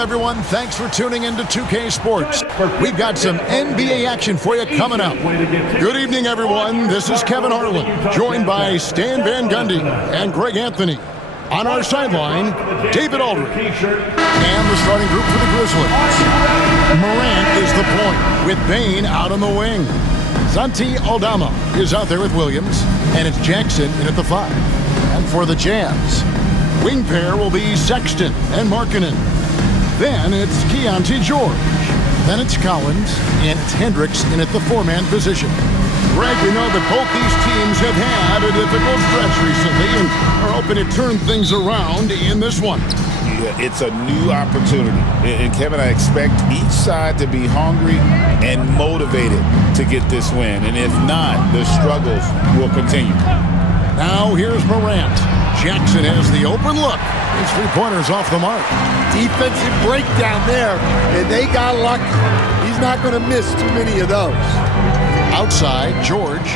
everyone. Thanks for tuning in to 2K Sports. We've got some NBA action for you coming up. Good evening, everyone. This is Kevin Harlan, joined by Stan Van Gundy and Greg Anthony. On our sideline, David Aldridge. And the starting group for the Grizzlies. Morant is the point, with Bane out on the wing. Santi Aldama is out there with Williams, and it's Jackson in at the 5. And for the Jazz, wing pair will be Sexton and Markkanen. Then it's Keontae George. Then it's Collins, and it's Hendricks in at the 4-man position. Greg, we know that both these teams have had a difficult stretch recently and are hoping to turn things around in this one. Yeah, it's a new opportunity. And Kevin, I expect each side to be hungry and motivated to get this win. And if not, the struggles will continue. Now here's Morant. Jackson has the open look. His 3-pointers off the mark. Defensive breakdown there, and they got lucky. He's not going to miss too many of those. Outside, George.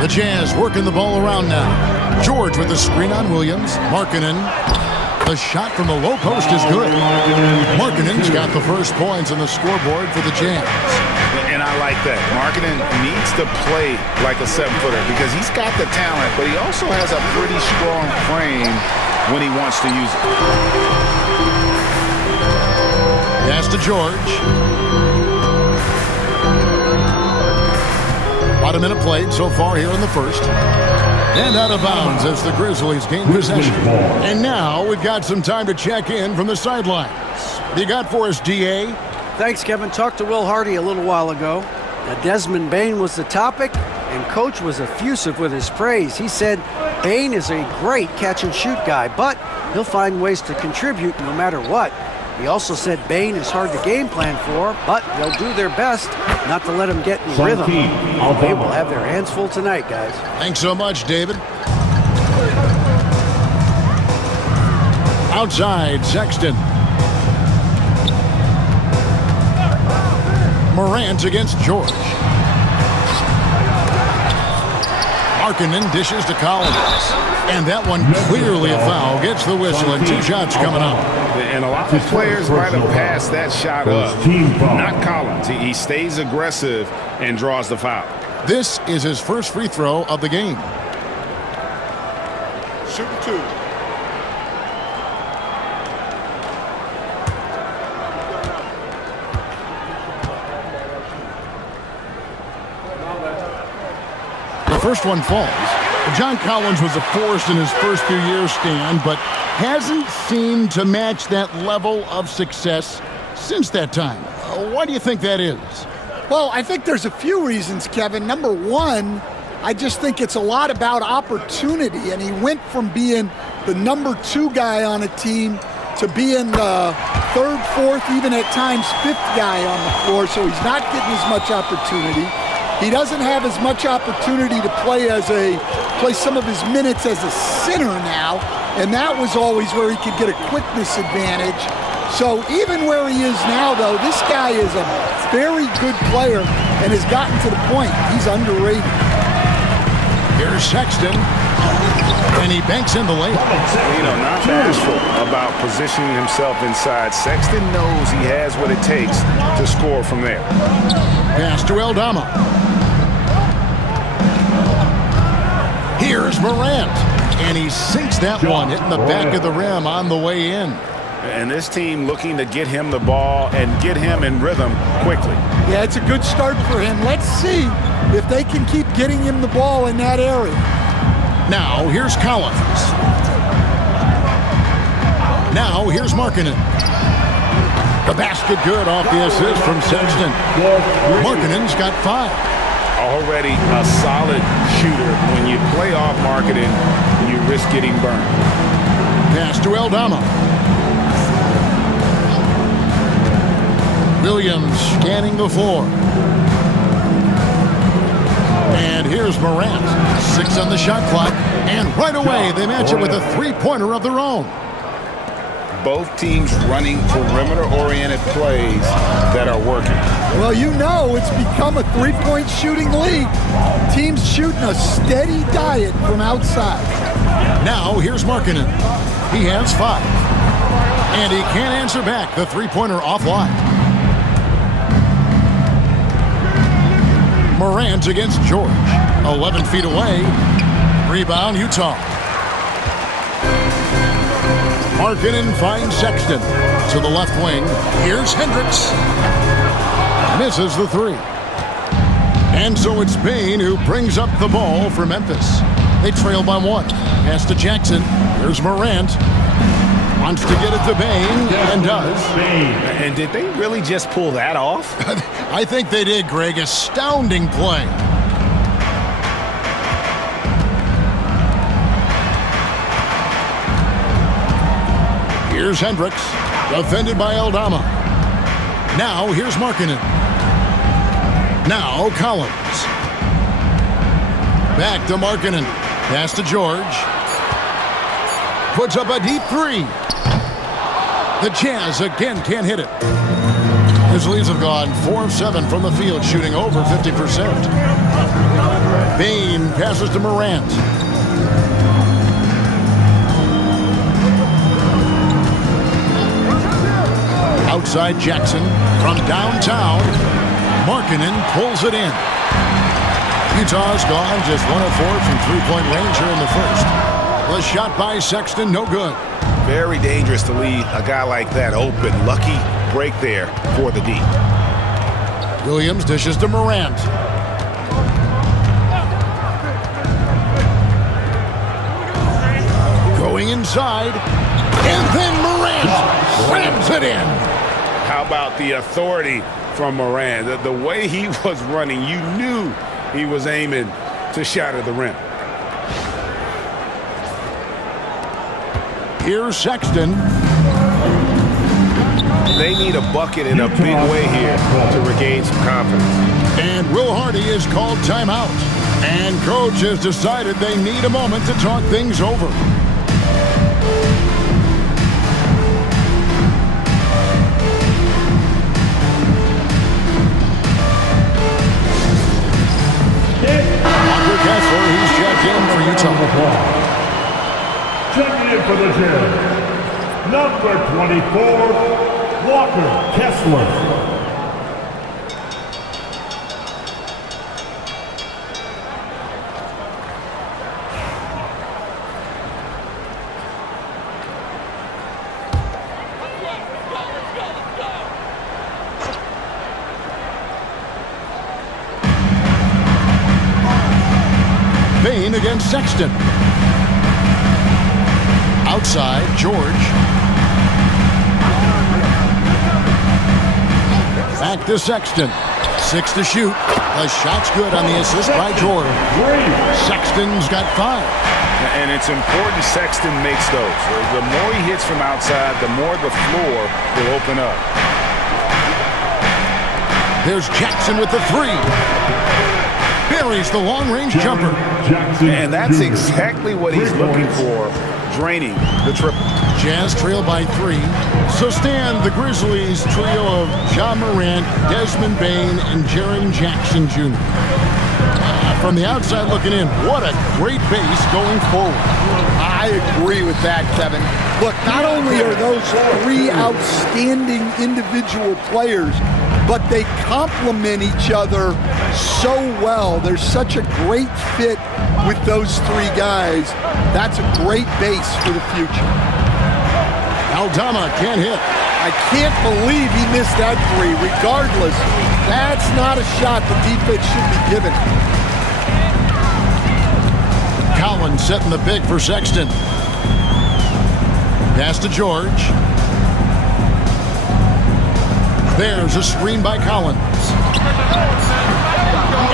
The Jazz working the ball around now. George with the screen on Williams. Markkanen. The shot from the low post is good. Markkanen's got the first points on the scoreboard for the Jazz. And I like that. Markkanen needs to play like a 7-footer because he's got the talent, but he also has a pretty strong frame when he wants to use it. Pass to George. About a minute played so far here in the first. And out of bounds as the Grizzlies gain possession. And now we've got some time to check in from the sidelines. What you got for us, D.A.? Thanks, Kevin. Talked to Will Hardy a little while ago. Now, Desmond Bane was the topic, and Coach was effusive with his praise. He said Bane is a great catch-and-shoot guy, but he'll find ways to contribute no matter what. He also said Bane is hard to game plan for, but they'll do their best not to let him get in rhythm. They will have their hands full tonight, guys. Thanks so much, David. Outside, Sexton. Morant against George. Markkanen dishes to Collins. And that one clearly a foul. Gets the whistle and 2 shots coming up. And a lot of players might have passed that shot up. Not Collins. He stays aggressive and draws the foul. This is his first free throw of the game. Shooting 2. The first one falls. John Collins was a force in his first few years, Stan, but hasn't seemed to match that level of success since that time. Why do you think that is? Well, I think there's a few reasons, Kevin. Number one, I just think it's a lot about opportunity, and he went from being the number 2 guy on a team to being the 3rd, 4th, even at times 5th guy on the floor, so he's not getting as much opportunity. He doesn't have as much opportunity to play some of his minutes as a center now, and that was always where he could get a quickness advantage. So even where he is now, though, this guy is a very good player and has gotten to the point he's underrated. Here's Sexton, and he banks in the layup. Not bashful about positioning himself inside. Sexton knows he has what it takes to score from there. Pass to Aldama. Here's Morant, and he sinks that one, hitting the back of the rim on the way in. And this team looking to get him the ball and get him in rhythm quickly. Yeah, it's a good start for him. Let's see if they can keep getting him the ball in that area. Now, here's Collins. Now, here's Markkanen. The basket good off the assist from Sexton. Markkanen's got 5. Already a solid shooter. When you play off Markkanen, you risk getting burned. Pass to Aldama. Williams scanning the floor. And here's Morant. 6 on the shot clock. And right away, they match it with a 3-pointer of their own. Both teams running perimeter-oriented plays that are working. Well, it's become a 3-point shooting league. Teams shooting a steady diet from outside. Now, here's Markkanen. He has 5. And he can't answer back the three-pointer offline. Morant against George. 11 feet away. Rebound, Utah. Markkanen finds Sexton to the left wing. Here's Hendricks. Misses the 3. And so it's Bane who brings up the ball for Memphis. They trail by 1. Pass to Jackson. Here's Morant. Wants to get it to Bane, and does. And did they really just pull that off? I think they did, Greg. Astounding play. Here's Hendricks, defended by Aldama. Now here's Markkanen. Now Collins. Back to Markkanen. Pass to George. Puts up a deep 3. The Jazz again can't hit it. Grizzlies have gone 4 of 7 from the field, shooting over 50%. Bane passes to Morant. Outside Jackson from downtown. Markkanen pulls it in. Utah's gone just 1 of 4 from three-point range here in the first. The shot by Sexton, no good. Very dangerous to leave a guy like that open. Lucky break there for the D. Williams dishes to Morant. Going inside. And then Morant slams it in. How about the authority from Morant? The way he was running, you knew he was aiming to shatter the rim. Here's Sexton. They need a bucket in a big way here to regain some confidence. And Will Hardy is called timeout. And coach has decided they need a moment to talk things over. Walker Kessler, he's checked in for Utah. Checking in for the Jazz, number 24, Walker Kessler. Bane against Sexton. Outside, George. Back to Sexton. 6 to shoot. The shot's good on the assist by George. Sexton's got 5. And it's important Sexton makes those. The more he hits from outside, the more the floor will open up. There's Jackson with the 3. Buries the long-range jumper. And that's exactly what he's looking for, draining the triple. Jazz trail by 3. So stand the Grizzlies trio of John Morant, Desmond Bane, and Jaren Jackson Jr. From the outside looking in, what a great base going forward. I agree with that, Kevin. Look, not only are those 3 outstanding individual players, but they complement each other so well. There's such a great fit with those 3 guys. That's a great base for the future. Aldama can't hit. I can't believe he missed that 3. Regardless, that's not a shot the defense should be given. Collins setting the pick for Sexton. Pass to George. There's a screen by Collins.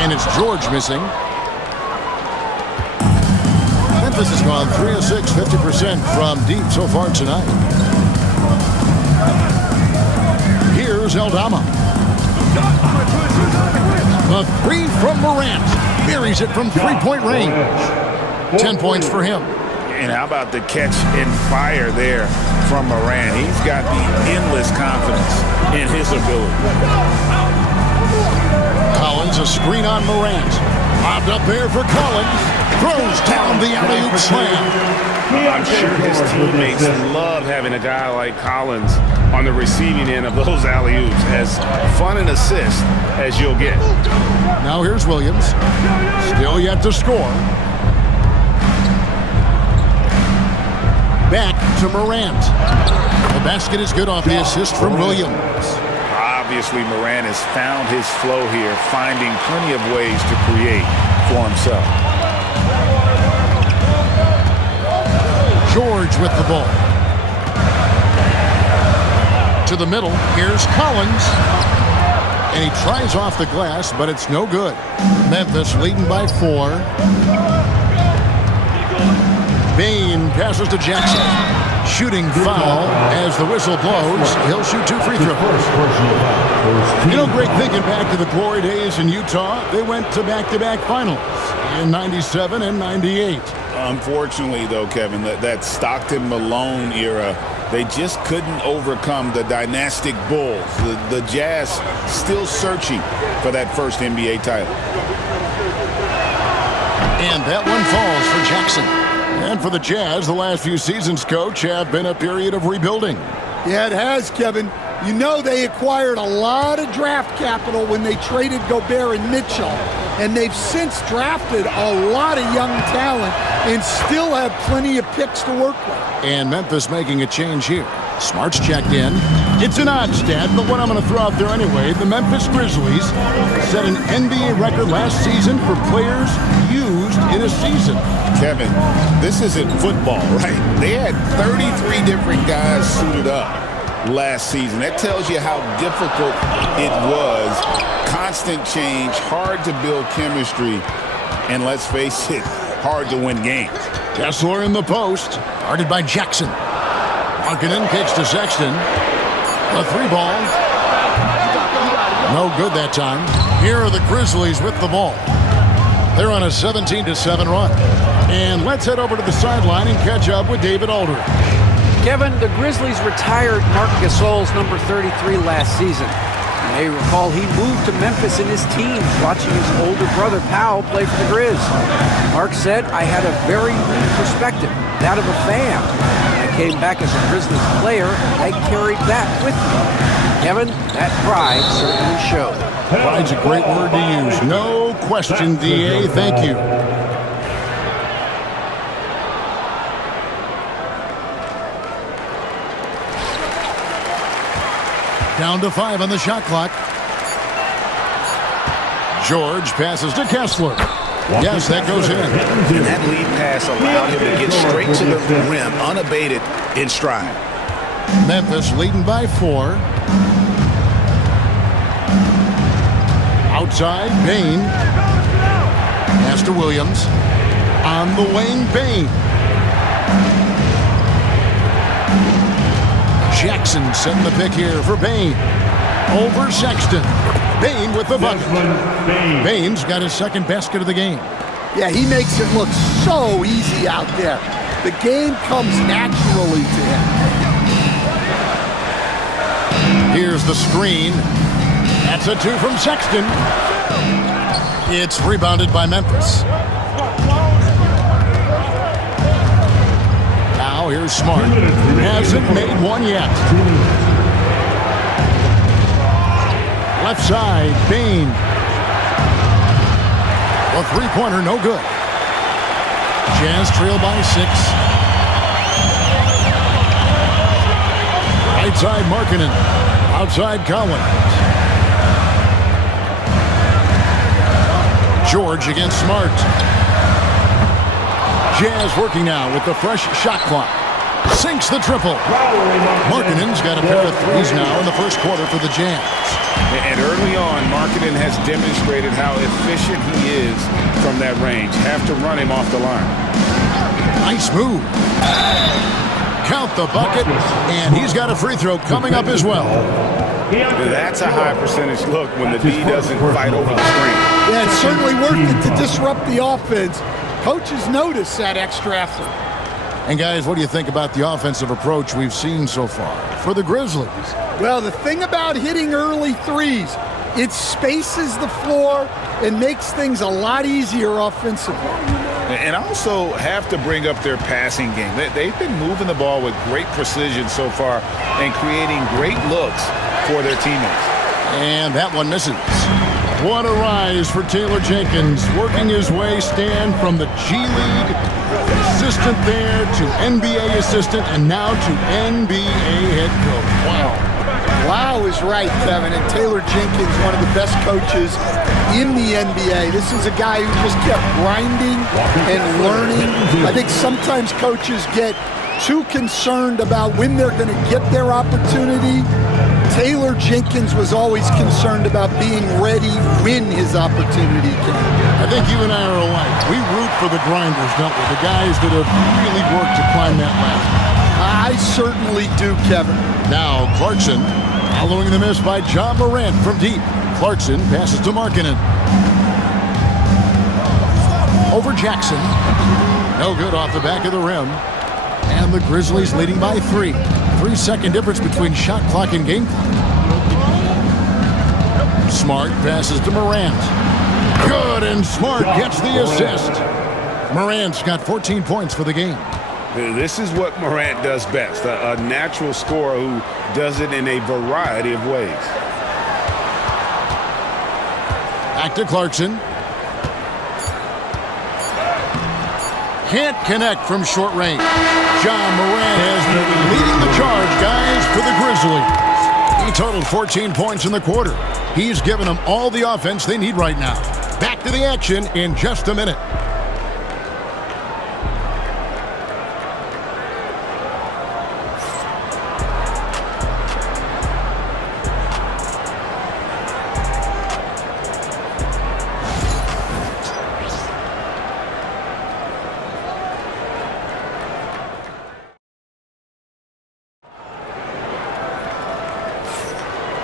And it's George missing. Memphis has gone 3 of 6, 50% from deep so far tonight. Here's Aldama. The 3 from Morant. Buries it from three-point range. 10 points for him. And how about the catch and fire there from Morant? He's got the endless confidence in his ability. Collins, a screen on Morant. Lobbed up there for Collins. Throws down the alley-oop slam. I'm sure his teammates love having a guy like Collins on the receiving end of those alley-oops. As fun an assist as you'll get. Now here's Williams. Still yet to score. Back to Morant. The basket is good off the assist from Williams. Obviously, Morant has found his flow here, finding plenty of ways to create for himself. George with the ball. To the middle. Here's Collins. And he tries off the glass, but it's no good. Memphis leading by 4. Bain passes to Jackson. Shooting foul as the whistle blows. He'll shoot 2 free throws. You know, Greg, thinking back to the glory days in Utah, they went to back-to-back finals in 97 and 98. Unfortunately, though, Kevin, that Stockton-Malone era, they just couldn't overcome the dynastic Bulls. The Jazz still searching for that first NBA title. And that one falls for Jackson. And for the Jazz, the last few seasons, Coach, have been a period of rebuilding. Yeah, it has, Kevin. You know they acquired a lot of draft capital when they traded Gobert and Mitchell, and they've since drafted a lot of young talent and still have plenty of picks to work with. And Memphis making a change here. Smart's checked in. It's an odd stat, but what I'm going to throw out there anyway, the Memphis Grizzlies set an NBA record last season for players used in a season. Kevin, this isn't football, right? They had 33 different guys suited up last season. That tells you how difficult it was. Constant change, hard to build chemistry, and let's face it, hard to win games. Kessler in the post, guarded by Jackson. Markkanen kicks to Sexton. A 3-ball. No good that time. Here are the Grizzlies with the ball. They're on a 17-7 run. And let's head over to the sideline and catch up with David Aldridge. Kevin, the Grizzlies retired Marc Gasol's number 33 last season. You may recall he moved to Memphis in his teens, watching his older brother Powell play for the Grizz. Mark said, "I had a very unique perspective, that of a fan. When I came back as a Grizzlies player, I carried that with me." Kevin, that pride certainly showed. Pride's a great word to use. No question, DA. Thank you. Down to 5 on the shot clock. George passes to Kessler. Yes, that goes in. And that lead pass allowed him to get straight to the rim, unabated in stride. Memphis leading by 4. Outside, Bain. Pass to Williams. On the wing, Bain. Jackson setting the pick here for Bain. Over Sexton. Bain with the bucket. Bain's got his second basket of the game. Yeah, he makes it look so easy out there. The game comes naturally to him. Here's the screen. That's a 2 from Sexton. It's rebounded by Memphis. Now here's Smart. Hasn't made one yet. Left side, Bain. A 3-pointer, no good. Jazz trail by 6. Right side, Markkanen. Outside, Collins. George against Smart. Jazz working now with the fresh shot clock. Sinks the triple. Markkanen's got a pair of threes now in the first quarter for the Jazz. And early on, Markkanen has demonstrated how efficient he is from that range. Have to run him off the line. Nice move. Count the bucket, and he's got a free throw coming up as well. That's a high percentage look when the D doesn't fight over the screen. Yeah, it's certainly worth it to disrupt the offense. Coaches notice that extra effort. And guys, what do you think about the offensive approach we've seen so far for the Grizzlies? Well, the thing about hitting early threes, it spaces the floor and makes things a lot easier offensively. And also have to bring up their passing game. They've been moving the ball with great precision so far and creating great looks for their teammates. And that one misses. What a rise for Taylor Jenkins, working his way, Stan, from the G League assistant there to NBA assistant and now to NBA head coach. Wow. Wow is right, Kevin. And Taylor Jenkins, one of the best coaches in the NBA. This is a guy who just kept grinding and learning. I think sometimes coaches get too concerned about when they're going to get their opportunity. Taylor Jenkins was always concerned about being ready when his opportunity came. I think you and I are alike. We root for the grinders, don't we? The guys that have really worked to climb that ladder. I certainly do, Kevin. Now Clarkson, following the miss by John Morant from deep. Clarkson passes to Markkanen. Over Jackson. No good off the back of the rim. And the Grizzlies leading by 3. 3-second difference between shot clock and game clock. Smart passes to Morant. Good, and Smart gets the assist. Morant's got 14 points for the game. This is what Morant does best, a natural scorer who does it in a variety of ways. Back to Clarkson. Can't connect from short range. John Morant has been leading the charge, guys, for the Grizzlies. He totaled 14 points in the quarter. He's given them all the offense they need right now. Back to the action in just a minute.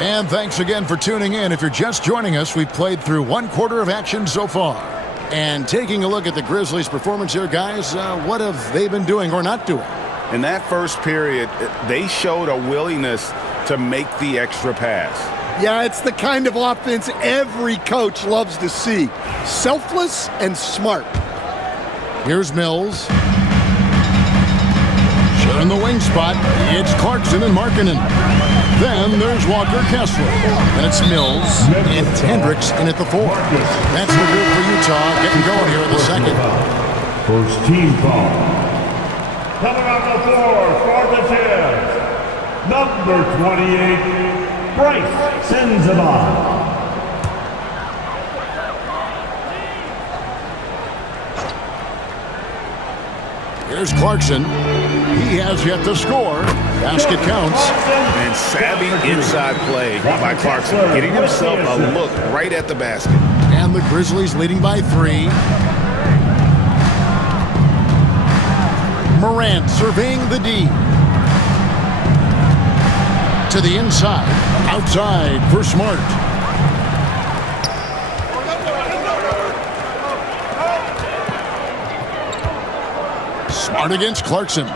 And thanks again for tuning in. If you're just joining us, we've played through 1 quarter of action so far. And taking a look at the Grizzlies' performance here, guys, what have they been doing or not doing? In that first period, they showed a willingness to make the extra pass. Yeah, it's the kind of offense every coach loves to see. Selfless and smart. Here's Mills. Sharing the wing spot, it's Clarkson and Markkanen. Then there's Walker Kessler. And it's Mills and Hendricks in at the 4. That's the group for Utah getting going here in the second. First team foul. Coming on the floor for the Jazz, number 28, Bryce Sensabaugh. Here's Clarkson. He has yet to score. Basket counts. And savvy inside play by Clarkson, getting himself a look right at the basket. And the Grizzlies leading by 3. Morant surveying the D. To the inside. Outside for Smart. Smart against Clarkson.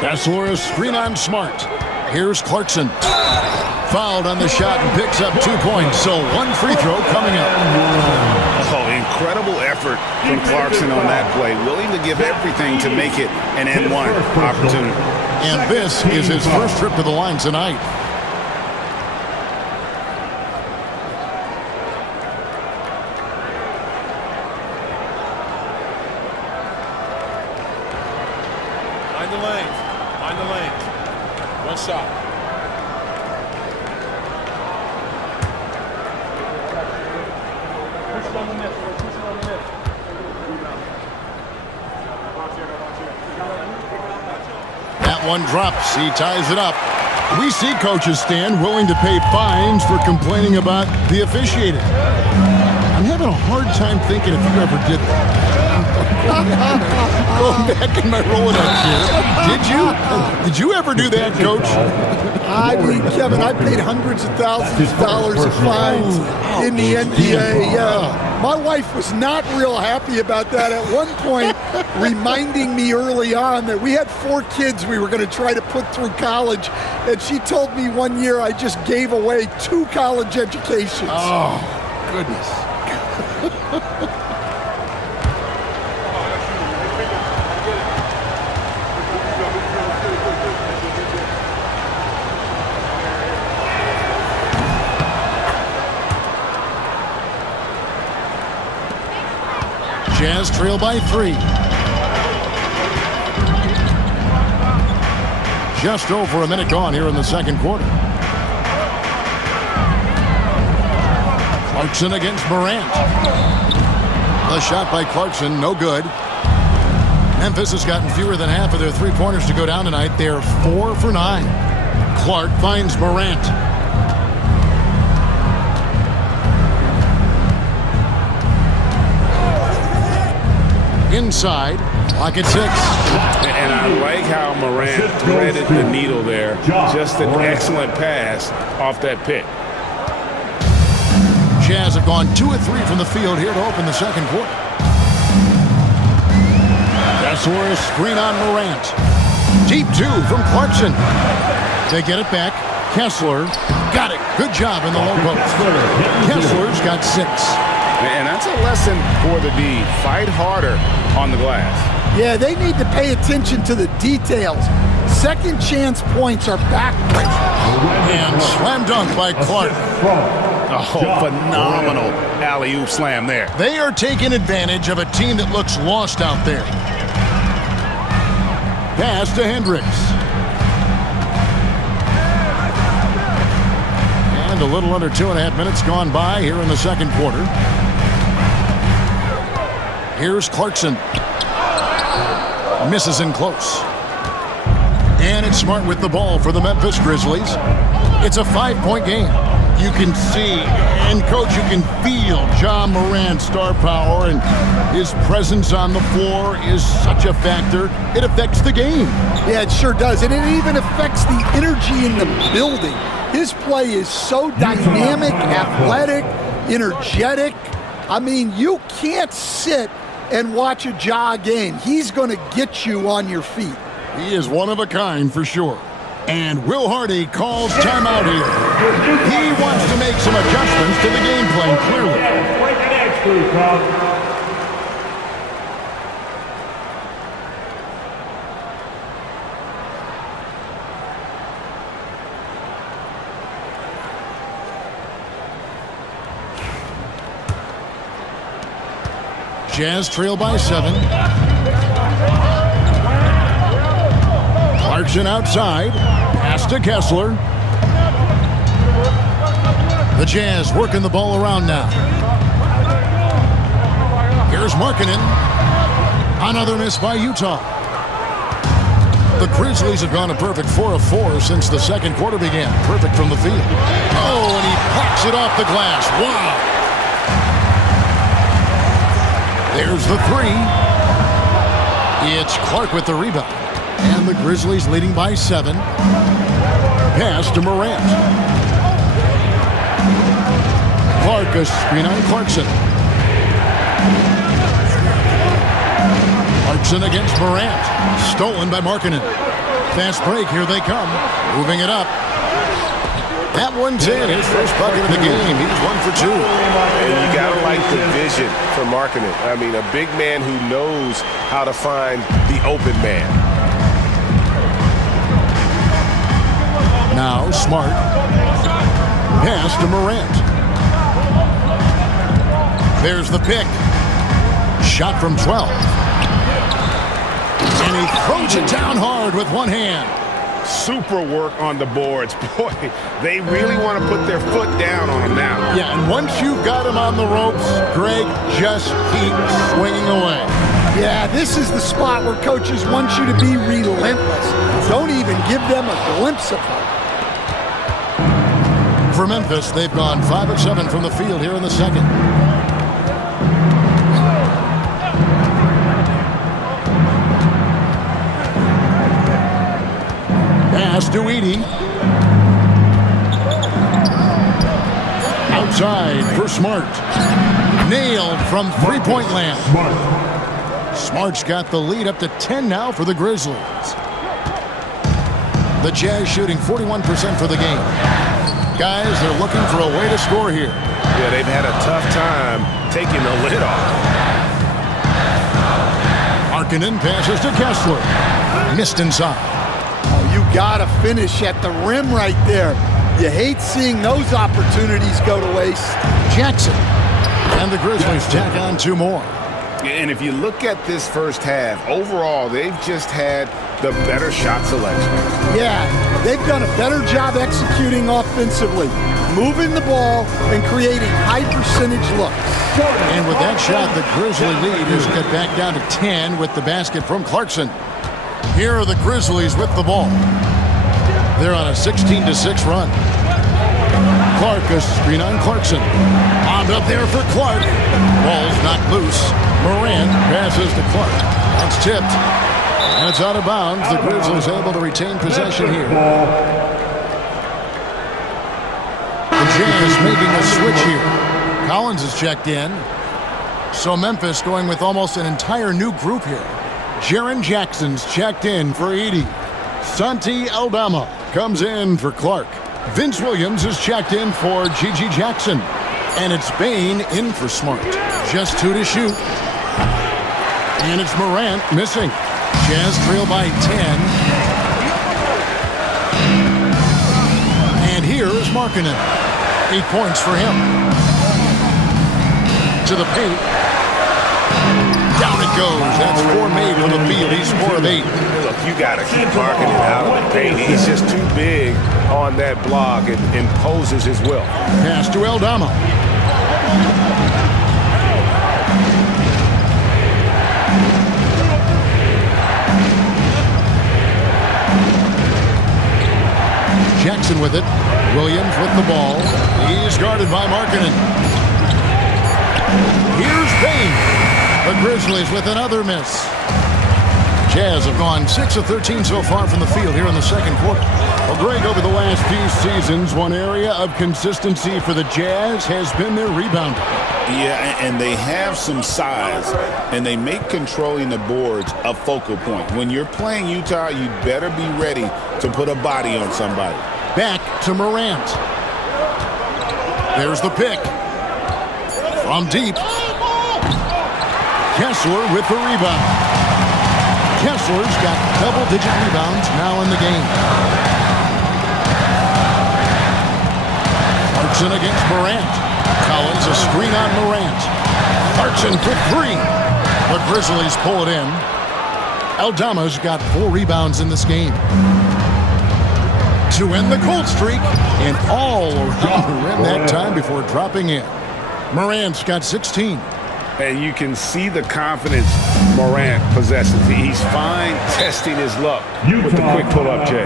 Kessler a screen on Smart. Here's Clarkson. Fouled on the shot and picks up 2 points. So 1 free throw coming up. Oh, incredible effort from Clarkson on that play. Willing to give everything to make it an N1 opportunity. And this is his first trip to the line tonight. Mind the lanes. Mind the lanes. 1 shot. That one drops. He ties it up. We see coaches stand willing to pay fines for complaining about the officiating. I'm having a hard time thinking if you ever did that. Going back in my Rolodex here. Did you ever do that, Coach? I mean, Kevin, I paid hundreds of thousands of dollars of fines in the NBA. Yeah. My wife was not real happy about that at one point, reminding me early on that we had 4 kids we were going to try to put through college. And she told me one year I just gave away 2 college educations. Oh, goodness. Jazz trail by 3. Just over a minute gone here in the second quarter. Clarkson against Morant. The shot by Clarkson, no good. Memphis has gotten fewer than half of their three-pointers to go down tonight. They're 4 for 9. Clark finds Morant. Inside, clock at 6. And I like how Morant threaded the needle there. Just an excellent pass off that pick. Jazz have gone 2 of 3 from the field here to open the second quarter. Kessler, a screen on Morant. Deep 2 from Clarkson. They get it back. Kessler got it. Good job in the low post. Kessler's got 6. And that's a lesson for the D. Fight harder on the glass. Yeah, they need to pay attention to the details. Second chance points are backbreaking. And slam dunk by Clark. Oh, phenomenal alley-oop slam there. They are taking advantage of a team that looks lost out there. Pass to Hendricks. And a little under 2.5 minutes gone by here in the second quarter. Here's Clarkson. Misses in close. And it's Smart with the ball for the Memphis Grizzlies. It's a 5-point game. You can see, and Coach, you can feel Ja Morant's star power, and his presence on the floor is such a factor. It affects the game. Yeah, it sure does. And it even affects the energy in the building. His play is so dynamic, athletic, energetic. I mean, you can't sit and watch a Ja game. He's going to get you on your feet. He is one of a kind for sure. And Will Hardy calls timeout here. He wants to make some adjustments to the game plan, clearly. Jazz trail by 7. Clarkson outside. Pass to Kessler. The Jazz working the ball around now. Here's Markkanen. Another miss by Utah. The Grizzlies have gone a perfect 4 of 4 since the second quarter began. Perfect from the field. Oh, and he packs it off the glass. Wow. There's the 3. It's Clark with the rebound. And the Grizzlies leading by 7. Pass to Morant. Clark, a screen on Clarkson. Clarkson against Morant. Stolen by Markkanen. Fast break, here they come. Moving it up. That one's in, his first bucket of the game. He's 1 for 2. And you gotta like the vision for Markkanen. I mean, a big man who knows how to find the open man. Now Smart. Pass to Morant. There's the pick. Shot from 12. And he throws it down hard with one hand. Super work on the boards. Boy, they really want to put their foot down on him now. Yeah, and once you've got him on the ropes, Greg, just keep swinging away. Yeah, this is the spot where coaches want you to be relentless. Don't even give them a glimpse of hope. For Memphis, they've gone 5 of 7 from the field here in the second. Pass to Edey. Outside for Smart. Nailed from three-point land. Smart's got the lead up to 10 now for the Grizzlies. The Jazz shooting 41% for the game. Guys, they're looking for a way to score here. Yeah, they've had a tough time taking the lid off. Markkanen passes to Kessler. Missed inside. You gotta finish at the rim right there. You hate seeing those opportunities go to waste. Jackson. And the Grizzlies tack on 2 more. And if you look at this first half, overall, they've just had the better shot selection. Yeah, they've done a better job executing offensively, moving the ball and creating high-percentage looks. And with that shot, the Grizzly lead is cut back down to 10 with the basket from Clarkson. Here are the Grizzlies with the ball. They're on a 16-6 run. Clark, a screen on Clarkson. Bombed up there for Clark. Ball's not loose. Morant passes to Clark. That's tipped. And it's out of bounds. The Grizzlies able to retain possession here. The Jazz making a switch here. Collins is checked in. So Memphis going with almost an entire new group here. Jaren Jackson's checked in for Edey. Santi Aldama comes in for Clark. Vince Williams is checked in for Gigi Jackson. And it's Bane in for Smart. Just 2 to shoot. And it's Morant missing. Jazz trail by 10. And here is Markkanen. 8 points for him. To the paint. Down it goes. That's 4 made for the field. He's 4 of 8. Look, you got to keep Markkanen out of the paint. He's just too big on that block and imposes his will. Pass to Aldama. Jackson with it. Williams with the ball. He's guarded by Markkanen. Here's Bane. The Grizzlies with another miss. Jazz have gone 6 of 13 so far from the field here in the second quarter. Well, Greg, over the last few seasons, one area of consistency for the Jazz has been their rebounding. Yeah, and they have some size, and they make controlling the boards a focal point. When you're playing Utah, you better be ready to put a body on somebody. Back to Morant. There's the pick. From deep. Kessler with the rebound. Kessler's got double-digit rebounds now in the game. Clarkson against Morant. Collins a screen on Morant. Clarkson for 3. The Grizzlies pull it in. Aldama's got 4 rebounds in this game. To end the cold streak, and all around the rim that time before dropping in. Morant's got 16. And you can see the confidence Morant possesses. He's fine testing his luck with the quick pull-up, Jay.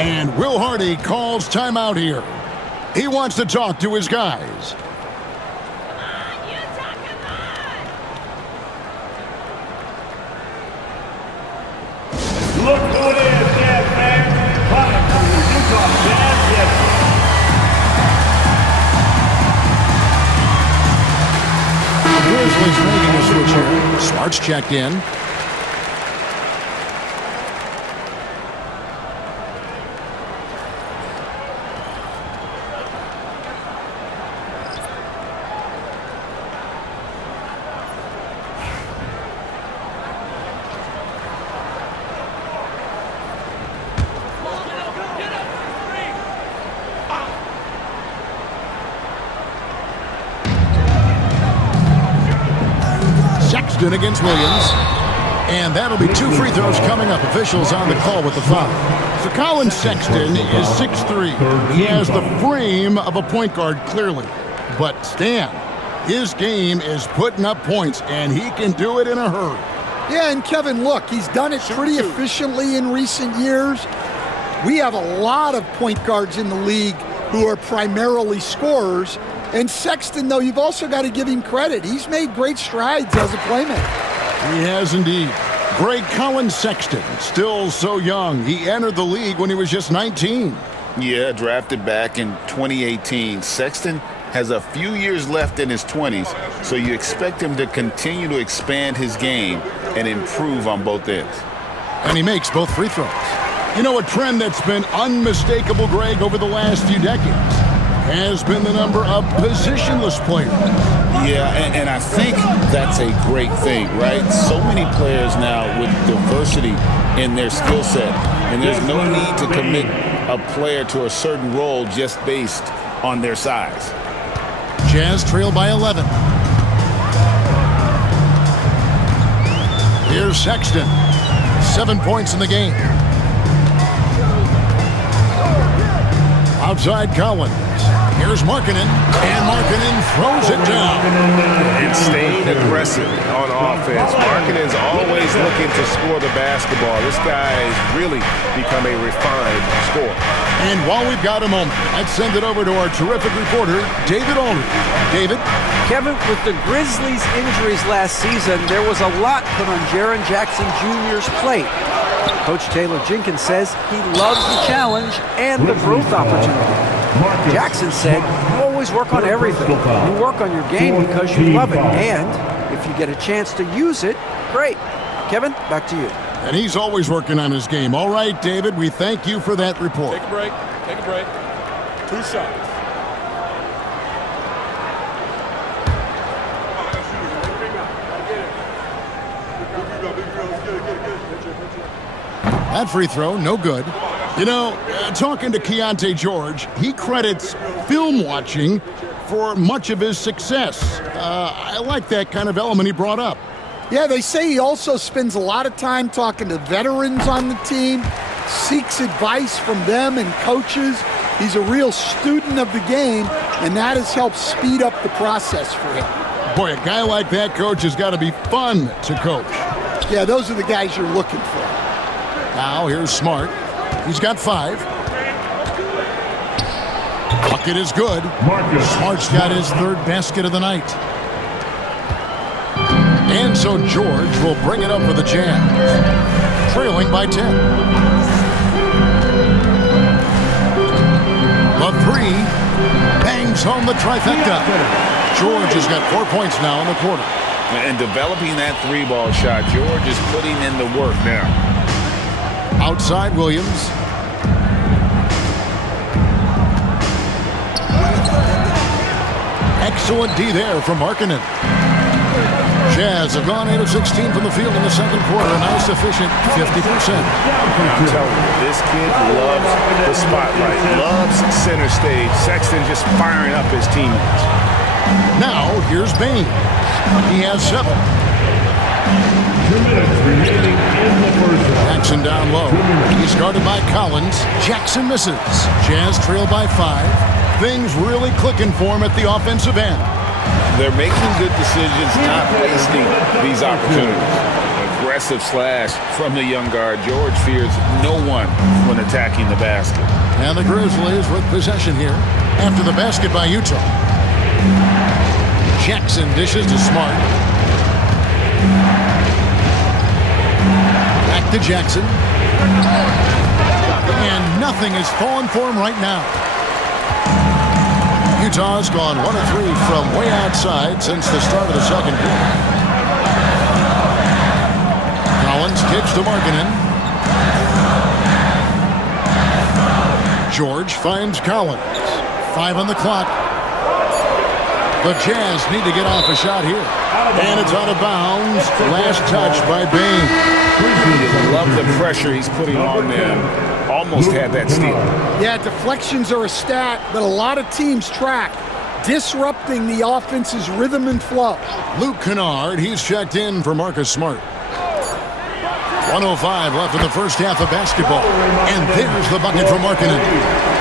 And Will Hardy calls timeout here. He wants to talk to his guys. Look who it is, Jazz fans. Coming from the Utah Jazz. Yes. Grizzlies making a switch here. Smart's checked in. Against Williams. And that'll be 2 free throws coming up. Officials on the call with the foul. So Colin Sexton is 6'3". He has the frame of a point guard, clearly. But Stan, his game is putting up points, and he can do it in a hurry. Yeah, and Kevin, look, he's done it pretty efficiently in recent years. We have a lot of point guards in the league who are primarily scorers. And Sexton, though, you've also got to give him credit. He's made great strides as a playmaker. He has indeed. Great Colin Sexton, still so young. He entered the league when he was just 19. Yeah, drafted back in 2018. Sexton has a few years left in his 20s, so you expect him to continue to expand his game and improve on both ends. And he makes both free throws. You know, a trend that's been unmistakable, Greg, over the last few decades has been the number of positionless players. Yeah, and I think that's a great thing, right? So many players now with diversity in their skill set, and there's no need to commit a player to a certain role just based on their size. Jazz trail by 11. Here's Sexton. 7 points in the game. Outside Collins. Here's Markkanen. And Markkanen throws it down. And staying aggressive on offense. Markkanen's always looking to score the basketball. This guy has really become a refined scorer. And while we've got a moment, let's send it over to our terrific reporter, David Aldridge. David? Kevin, with the Grizzlies' injuries last season, there was a lot put on Jaren Jackson Jr.'s plate. Coach Taylor Jenkins says he loves the challenge and the growth opportunity. Jackson said, you always work on everything. You work on your game because you love it. And if you get a chance to use it, great. Kevin, back to you. And he's always working on his game. All right, David, we thank you for that report. Take a break. Take a break. 2 shots. That free throw, no good. You know, talking to Keontae George, he credits film watching for much of his success. I like that kind of element he brought up. Yeah, they say he also spends a lot of time talking to veterans on the team, seeks advice from them and coaches. He's a real student of the game, and that has helped speed up the process for him. Boy, a guy like that, Coach, has got to be fun to coach. Yeah, those are the guys you're looking for. Now, here's Smart. He's got 5. Bucket is good. Smart's got his 3rd basket of the night. And so George will bring it up for the Jazz, trailing by 10. The 3 bangs home the trifecta. George has got 4 points now in the quarter. And developing that 3-ball shot, George is putting in the work now. Outside Williams. Excellent D there from Markkanen. Jazz have gone 8 of 16 from the field in the second quarter. A nice efficient 50%. I'm telling you, this kid loves the spotlight, loves center stage. Sexton just firing up his teammates. Now, here's Bain. He has 7. 2 minutes remaining in the first half. Jackson down low. He's guarded by Collins. Jackson misses. Jazz trail by 5. Things really clicking for him at the offensive end. They're making good decisions, not wasting these opportunities. Aggressive slash from the young guard. George fears no one when attacking the basket. And the Grizzlies with possession here after the basket by Utah. Jackson dishes to Smart. Back to Jackson. And nothing is falling for him right now. Utah's gone 1 of 3 from way outside since the start of the second quarter. Collins kicks to Markkanen. George finds Collins. 5 on the clock. The Jazz need to get off a shot here. And it's out of bounds. Last touch by Bain. Love the pressure he's putting on them. Almost had that steal. Yeah, deflections are a stat that a lot of teams track, disrupting the offense's rhythm and flow. Luke Kennard, he's checked in for Marcus Smart. 1:05 left in the first half of basketball. And there's the bucket from Markkanen.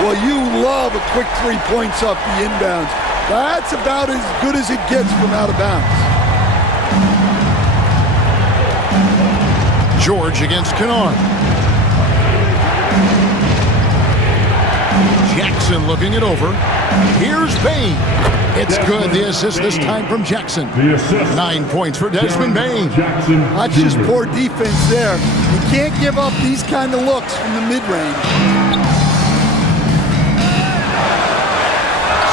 Well, you love a quick 3 points off the inbounds. That's about as good as it gets from out of bounds. George against Kennard. Jackson looking it over. Here's Bain. It's good. The assist this time from Jackson. 9 points for Desmond Bain. That's just poor defense there. You can't give up these kind of looks from the mid-range.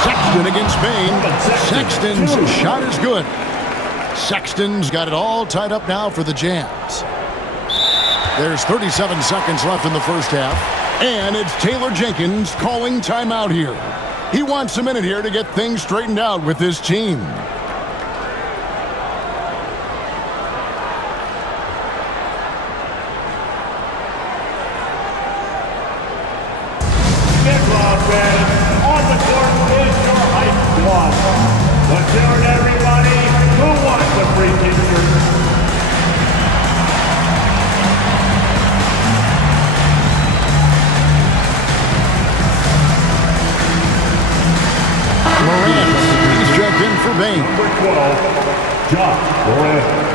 Sexton against Bain. Sexton's shot is good. Sexton's got it all tied up now for the Jazz. There's 37 seconds left in the first half. And it's Taylor Jenkins calling timeout here. He wants a minute here to get things straightened out with his team. On the court is your hype squad. Let's hear it, everybody. Who wants a free t-shirt? for Bane. Number 12, John Morant.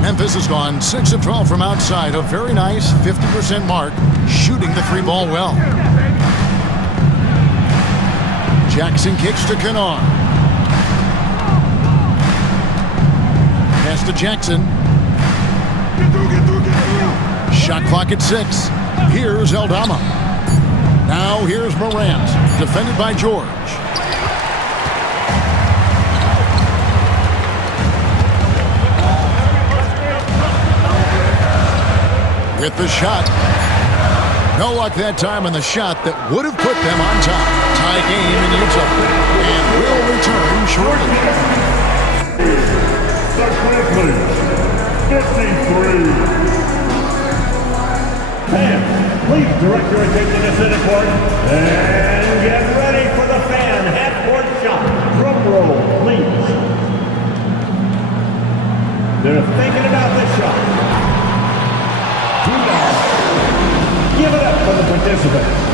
Memphis has gone 6 of 12 from outside, a very nice 50% mark, shooting the three ball well. Jackson kicks to Kennard. Pass to Jackson. Shot clock at 6. Here's Aldama. Now here's Morant, defended by George. With the shot. No luck that time on the shot that would have put them on top. Tie game in Utah. And will return shortly. The Grizzlies, 53. Fans, please direct your attention to center court and get ready for the fan half-court shot. Drum roll, please. They're thinking about this shot. Give it up for the participants.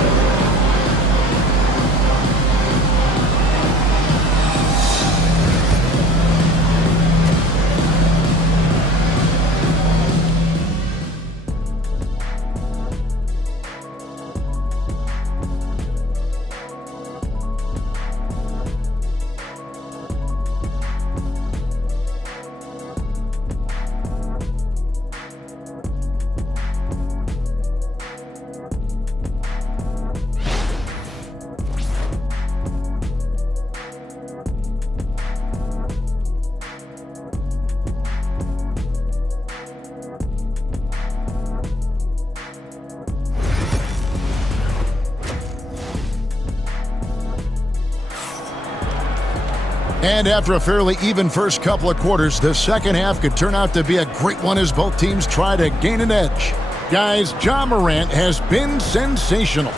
And after a fairly even first couple of quarters, the second half could turn out to be a great one as both teams try to gain an edge. Guys, Ja Morant has been sensational.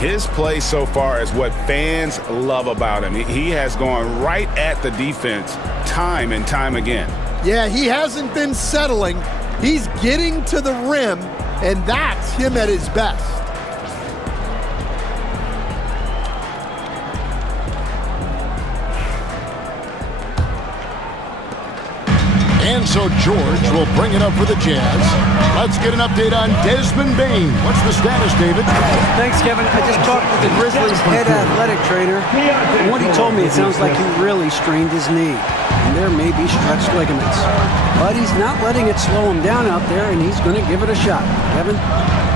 His play so far is what fans love about him. He has gone right at the defense time and time again. Yeah, he hasn't been settling. He's getting to the rim, and that's him at his best. And so George will bring it up for the Jazz. Let's get an update on Desmond Bane. What's the status, David? Thanks, Kevin. I just talked with the Grizzlies' head athletic trainer. And what he told me, it sounds like he really strained his knee. And there may be stretched ligaments. But he's not letting it slow him down out there, and he's going to give it a shot. Kevin?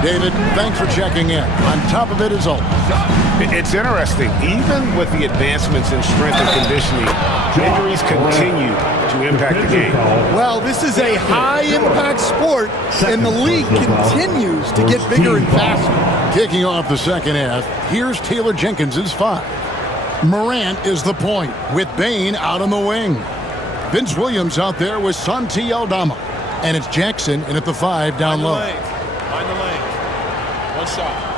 David, thanks for checking in. On top of it is always. It's interesting. Even with the advancements in strength and conditioning, injuries continue to impact the game. Well, this is a high-impact sport, and the league continues to get bigger and faster. Kicking off the second half, here's Taylor Jenkins' 5. Morant is the point, with Bane out on the wing. Vince Williams out there with Santi Aldama. And it's Jackson in at the 5 down low. Find the lane. One shot.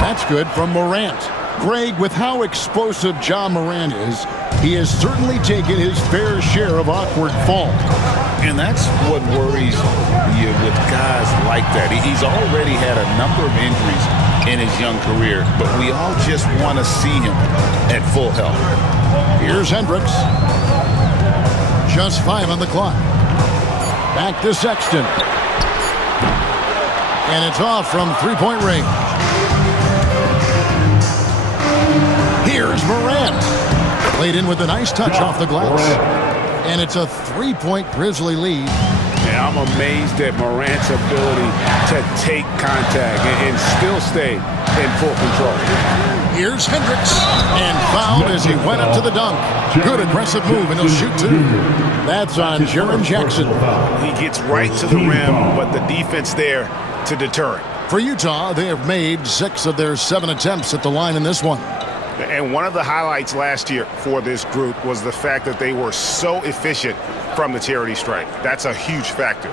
That's good from Morant. Greg, with how explosive Ja Morant is, he has certainly taken his fair share of awkward falls. And that's what worries you with guys like that. He's already had a number of injuries in his young career, but we all just want to see him at full health. Here's Hendricks. Just 5 on the clock. Back to Sexton. And it's off from three-point range. Here's Morant. Played in with a nice touch off the glass. And it's a 3-point Grizzly lead. Yeah, I'm amazed at Morant's ability to take contact and still stay in full control. Here's Hendricks. And fouled as he went up to the dunk. Good aggressive move, and he'll shoot 2. That's on Jaren Jackson. He gets right to the rim, but the defense there to deter it. For Utah, they have made 6 of their 7 attempts at the line in this one. And one of the highlights last year for this group was the fact that they were so efficient from the charity stripe. That's a huge factor.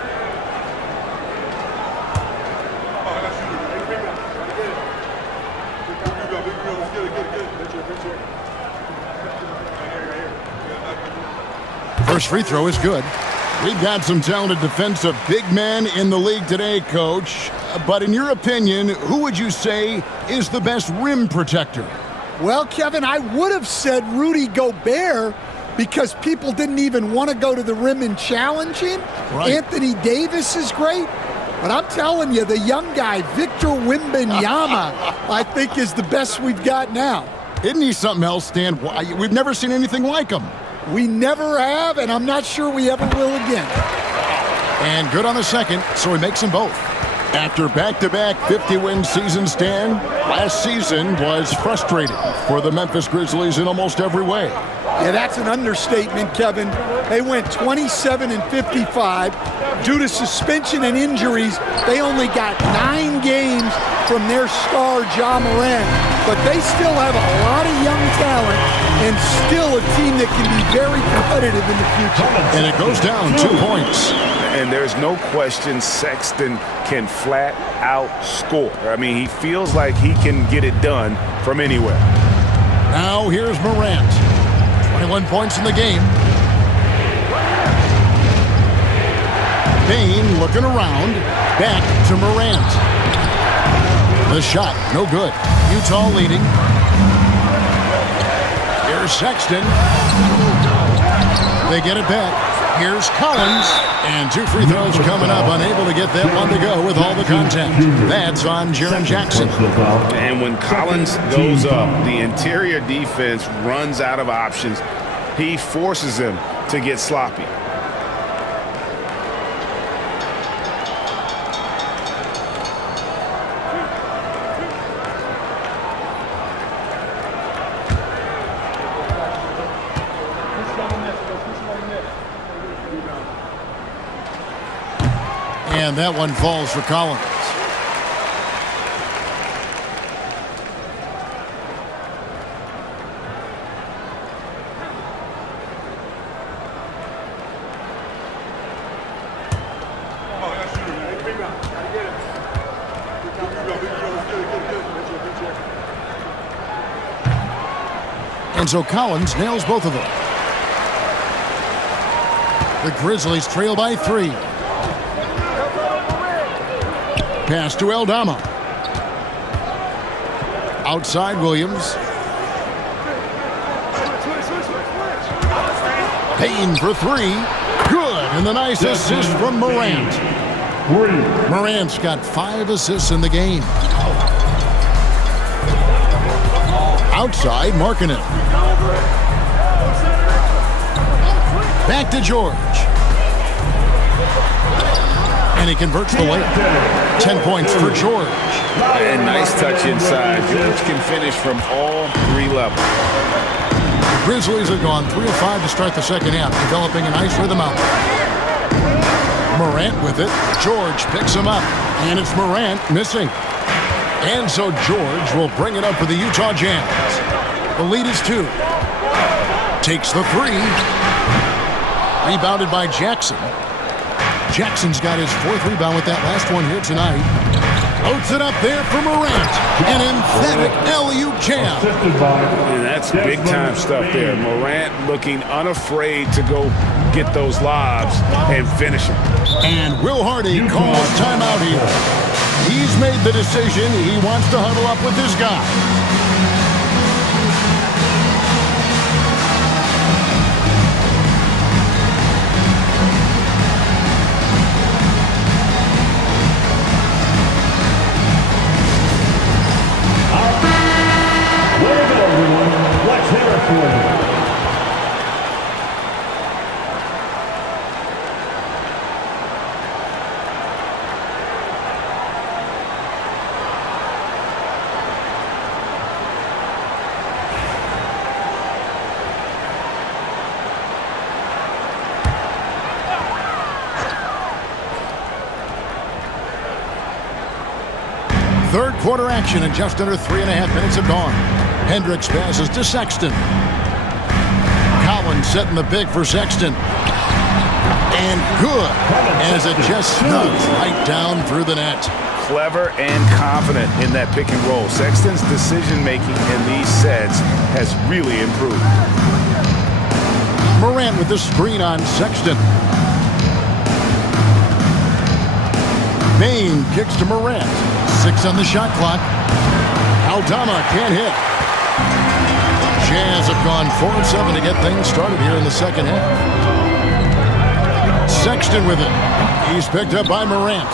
First free throw is good. We've got some talented defensive big men in the league today, Coach. But in your opinion, who would you say is the best rim protector? Well, Kevin, I would have said Rudy Gobert because people didn't even want to go to the rim and challenge him. Right. Anthony Davis is great. But I'm telling you, the young guy, Victor Wembanyama, I think is the best we've got now. Isn't he something else, Stan? We've never seen anything like him. We never have, and I'm not sure we ever will again. And good on the second, so he makes them both. After back-to-back 50-win seasons, Stan, last season was frustrating for the Memphis Grizzlies in almost every way. Yeah, that's an understatement, Kevin. They went 27-55. Due to suspension and injuries, they only got 9 games from their star, Ja Morant. But they still have a lot of young talent and still a team that can be very competitive in the future. And it goes down 2 points. And there's no question Sexton can flat out score. I mean, he feels like he can get it done from anywhere. Now here's Morant. 21 points in the game. Bane looking around. Back to Morant. The shot, no good. Utah leading. Here's Sexton. They get it back. Here's Collins. And 2 free throws coming up. Unable to get that one to go with all the contact. That's on Jaren Jackson. And when Collins goes up, the interior defense runs out of options. He forces them to get sloppy. And that one falls for Collins. And so Collins nails both of them. The Grizzlies trail by 3. Pass to Aldama. Outside Williams. Payne for 3. Good. And the nice assist from Morant. Morant's got 5 assists in the game. Outside Markkanen. Back to George. And he converts the layup. 10 points for George. And nice touch inside. George can finish from all 3 levels. The Grizzlies have gone 3 of 5 to start the second half, developing a nice rhythm out. Morant with it. George picks him up. And it's Morant missing. And so George will bring it up for the Utah Jazz. The lead is 2. Takes the 3. Rebounded by Jackson. Jackson's got his 4th rebound with that last one here tonight. Loads it up there for Morant. An emphatic alley-oop jam. And that's big-time stuff there. Morant looking unafraid to go get those lobs and finish them. And Will Hardy calls timeout here. He's made the decision. He wants to huddle up with his guy. Let's hear it for you. Third quarter action, and just under 3.5 minutes have gone. Hendricks passes to Sexton. Collins setting the pick for Sexton. And good, as it just snugs right down through the net. Clever and confident in that pick and roll. Sexton's decision-making in these sets has really improved. Morant with the screen on Sexton. Bane kicks to Morant. 6 on the shot clock. Aldama can't hit. Jazz have gone 4 of 7 to get things started here in the second half. Sexton with it. He's picked up by Morant.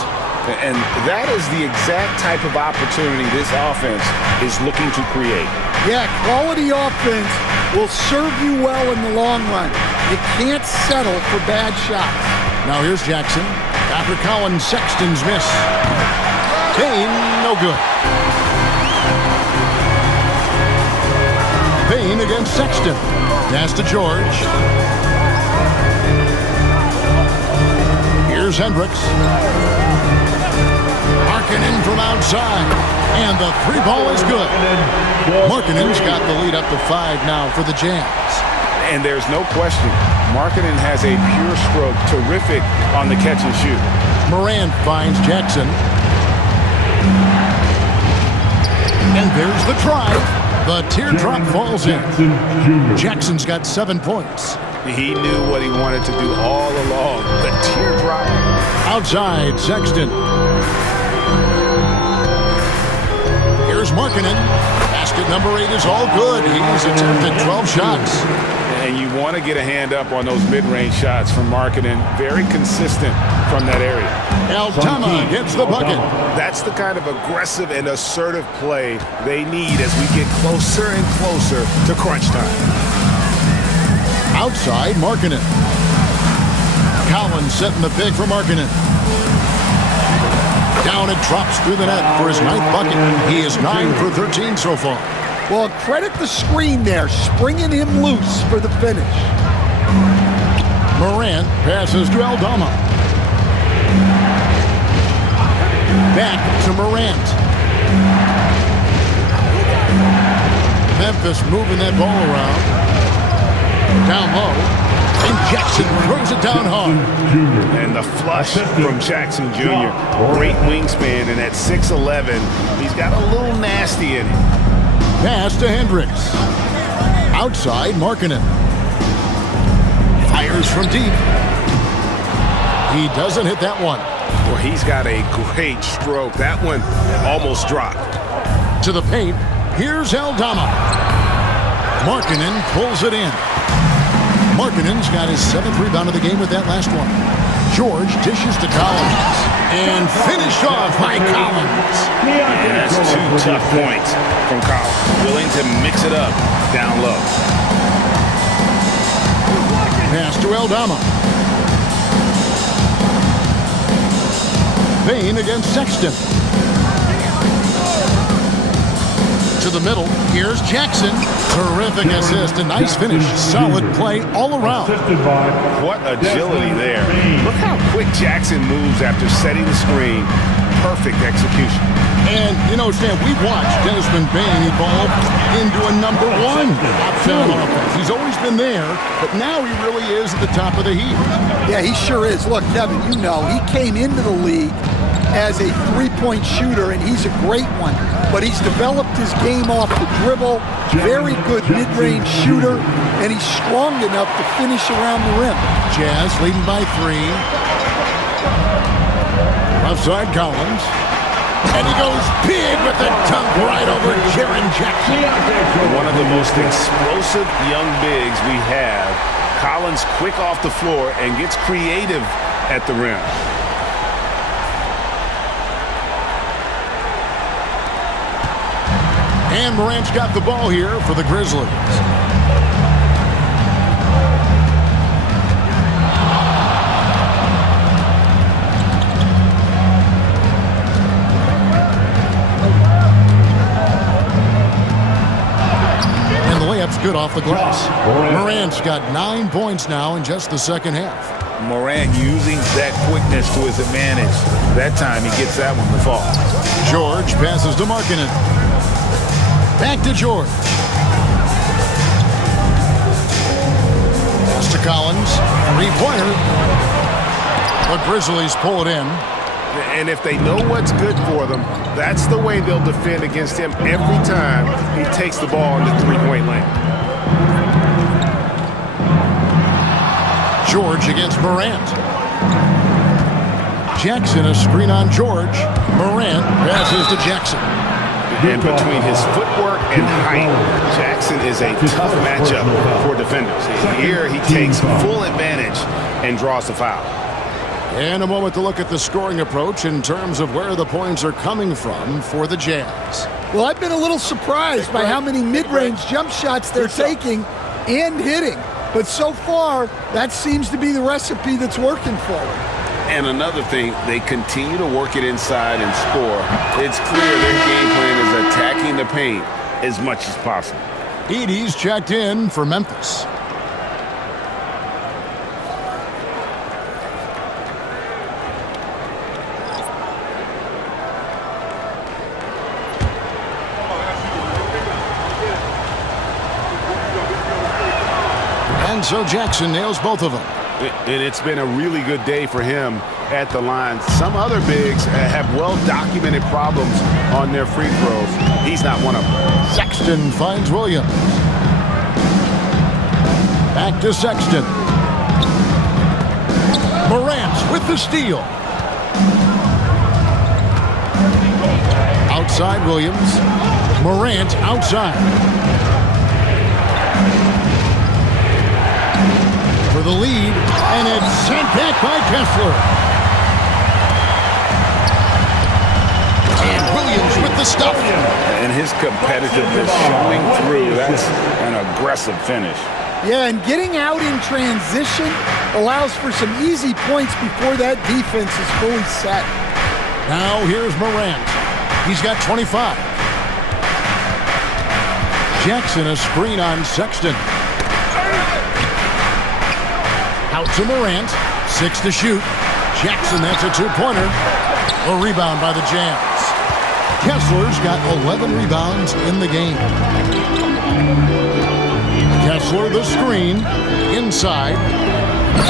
And that is the exact type of opportunity this offense is looking to create. Yeah, quality offense will serve you well in the long run. You can't settle for bad shots. Now here's Jackson. After Collins, Sexton's miss. Bane, no good. Bane against Sexton. Pass to George. Here's Hendricks. Markkanen from outside. And the 3-ball is good. Markkanen's got the lead up to 5 now for the Jazz. And there's no question, Markkanen has a pure stroke, terrific on the catch and shoot. Morant finds Jackson. And there's the drive. The teardrop falls in. Jackson's got 7 points. He knew what he wanted to do all along. The teardrop. Outside, Sexton. Here's Markkanen. Basket number 8 is all good. He's attempted 12 shots. And you want to get a hand up on those mid-range shots from Markkanen. Very consistent from that area. Aldama gets the bucket. That's the kind of aggressive and assertive play they need as we get closer and closer to crunch time. Outside, Markkanen. Collins setting the pick for Markkanen. Down it drops through the net for his 9th bucket. He is 9 for 13 so far. Well, credit the screen there, springing him loose for the finish. Morant passes to Aldama. Back to Morant. Memphis moving that ball around. Down low. And Jackson throws it down hard. And the flush from Jackson Jr. Great wingspan, and at 6'11", he's got a little nasty in him. Pass to Hendricks. Outside, Markkanen. Fires from deep. He doesn't hit that one. Well, he's got a great stroke. That one almost dropped. To the paint. Here's Aldama. Markkanen pulls it in. Markkanen's got his 7th rebound of the game with that last one. George dishes to Collins. And finished off by Collins. Yeah, that's 2 tough points from Collins. Willing to mix it up down low. Pass to Aldama. Bane against Sexton. To the middle. Here's Jackson. Terrific assist. A nice finish. Solid play all around. What agility there. Look how quick Jackson moves after setting the screen. Perfect execution. And, you know, Stan, we've watched Desmond Bane evolve into a number 1 option on offense. He's always been there, but now he really is at the top of the heap. Yeah, he sure is. Look, Kevin, you know, he came into the league as a 3-point shooter, and he's a great one. But he's developed his game off the dribble, very good mid-range shooter, and he's strong enough to finish around the rim. Jazz leading by 3. Offside Collins. And he goes big with the dunk right over Jaren Jackson. One of the most explosive young bigs we have. Collins quick off the floor and gets creative at the rim. And Morant's got the ball here for the Grizzlies. And the layup's good off the glass. Morant's got 9 points now in just the second half. Morant using that quickness to his advantage. That time he gets that one to fall. George passes to Markkanen. Back to George. to Collins. Three-pointer. The Grizzlies pull it in. And if they know what's good for them, that's the way they'll defend against him every time he takes the ball in the three-point lane. George against Morant. Jackson, a screen on George. Morant passes to Jackson. And between his footwork and height, Jackson is a tough matchup for defenders. Here he takes full advantage and draws the foul. And a moment to look at the scoring approach in terms of where the points are coming from for the Jazz. Well, I've been a little surprised by how many mid-range jump shots they're taking and hitting. But so far, that seems to be the recipe that's working for them. And another thing, they continue to work it inside and score. It's clear their game plan is attacking the paint as much as possible. Edey's checked in for Memphis. And so Jackson nails both of them. And it's been a really good day for him at the line. Some other bigs have well-documented problems on their free throws. He's not one of them. Sexton finds Williams. Back to Sexton. Morant with the steal. Outside Williams. Morant outside. For the lead, and it's sent back by Kessler. And Williams with the stuff. And his competitiveness showing through. That's an aggressive finish. Yeah, and getting out in transition allows for some easy points before that defense is fully set. Now here's Morant. He's got 25. Jackson a screen on Sexton. Out to Morant. 6 to shoot. Jackson, that's a two-pointer. A rebound by the Jazz. Kessler's got 11 rebounds in the game. Kessler the screen. Inside.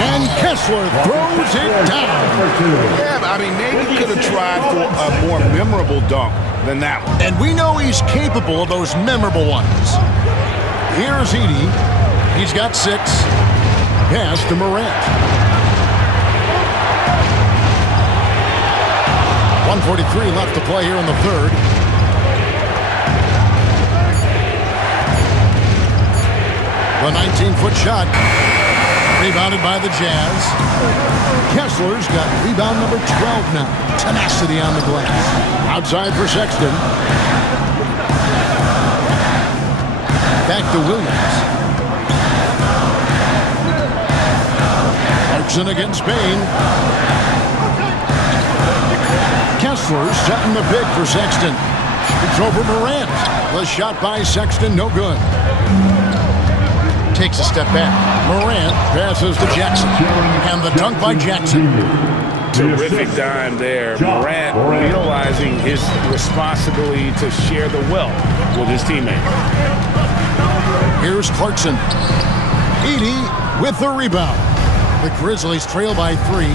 And Kessler throws it down. Yeah, I mean, maybe he could have tried for a more memorable dunk than that one. And we know he's capable of those memorable ones. Here's Edey. He's got 6. Pass to Morant. 1:43 left to play here in the third. The 19-foot shot. Rebounded by the Jazz. Kessler's got rebound number 12 now. Tenacity on the glass. Outside for Sexton. Back to Williams. Clarkson against Spain. Kessler setting the pick for Sexton. It's over Morant. The shot by Sexton, no good. Takes a step back. Morant passes to Jackson. And the dunk by Jackson. Terrific dime there. Morant realizing his responsibility to share the wealth with his teammates. Here's Clarkson. Edey with the rebound. The Grizzlies trail by 3.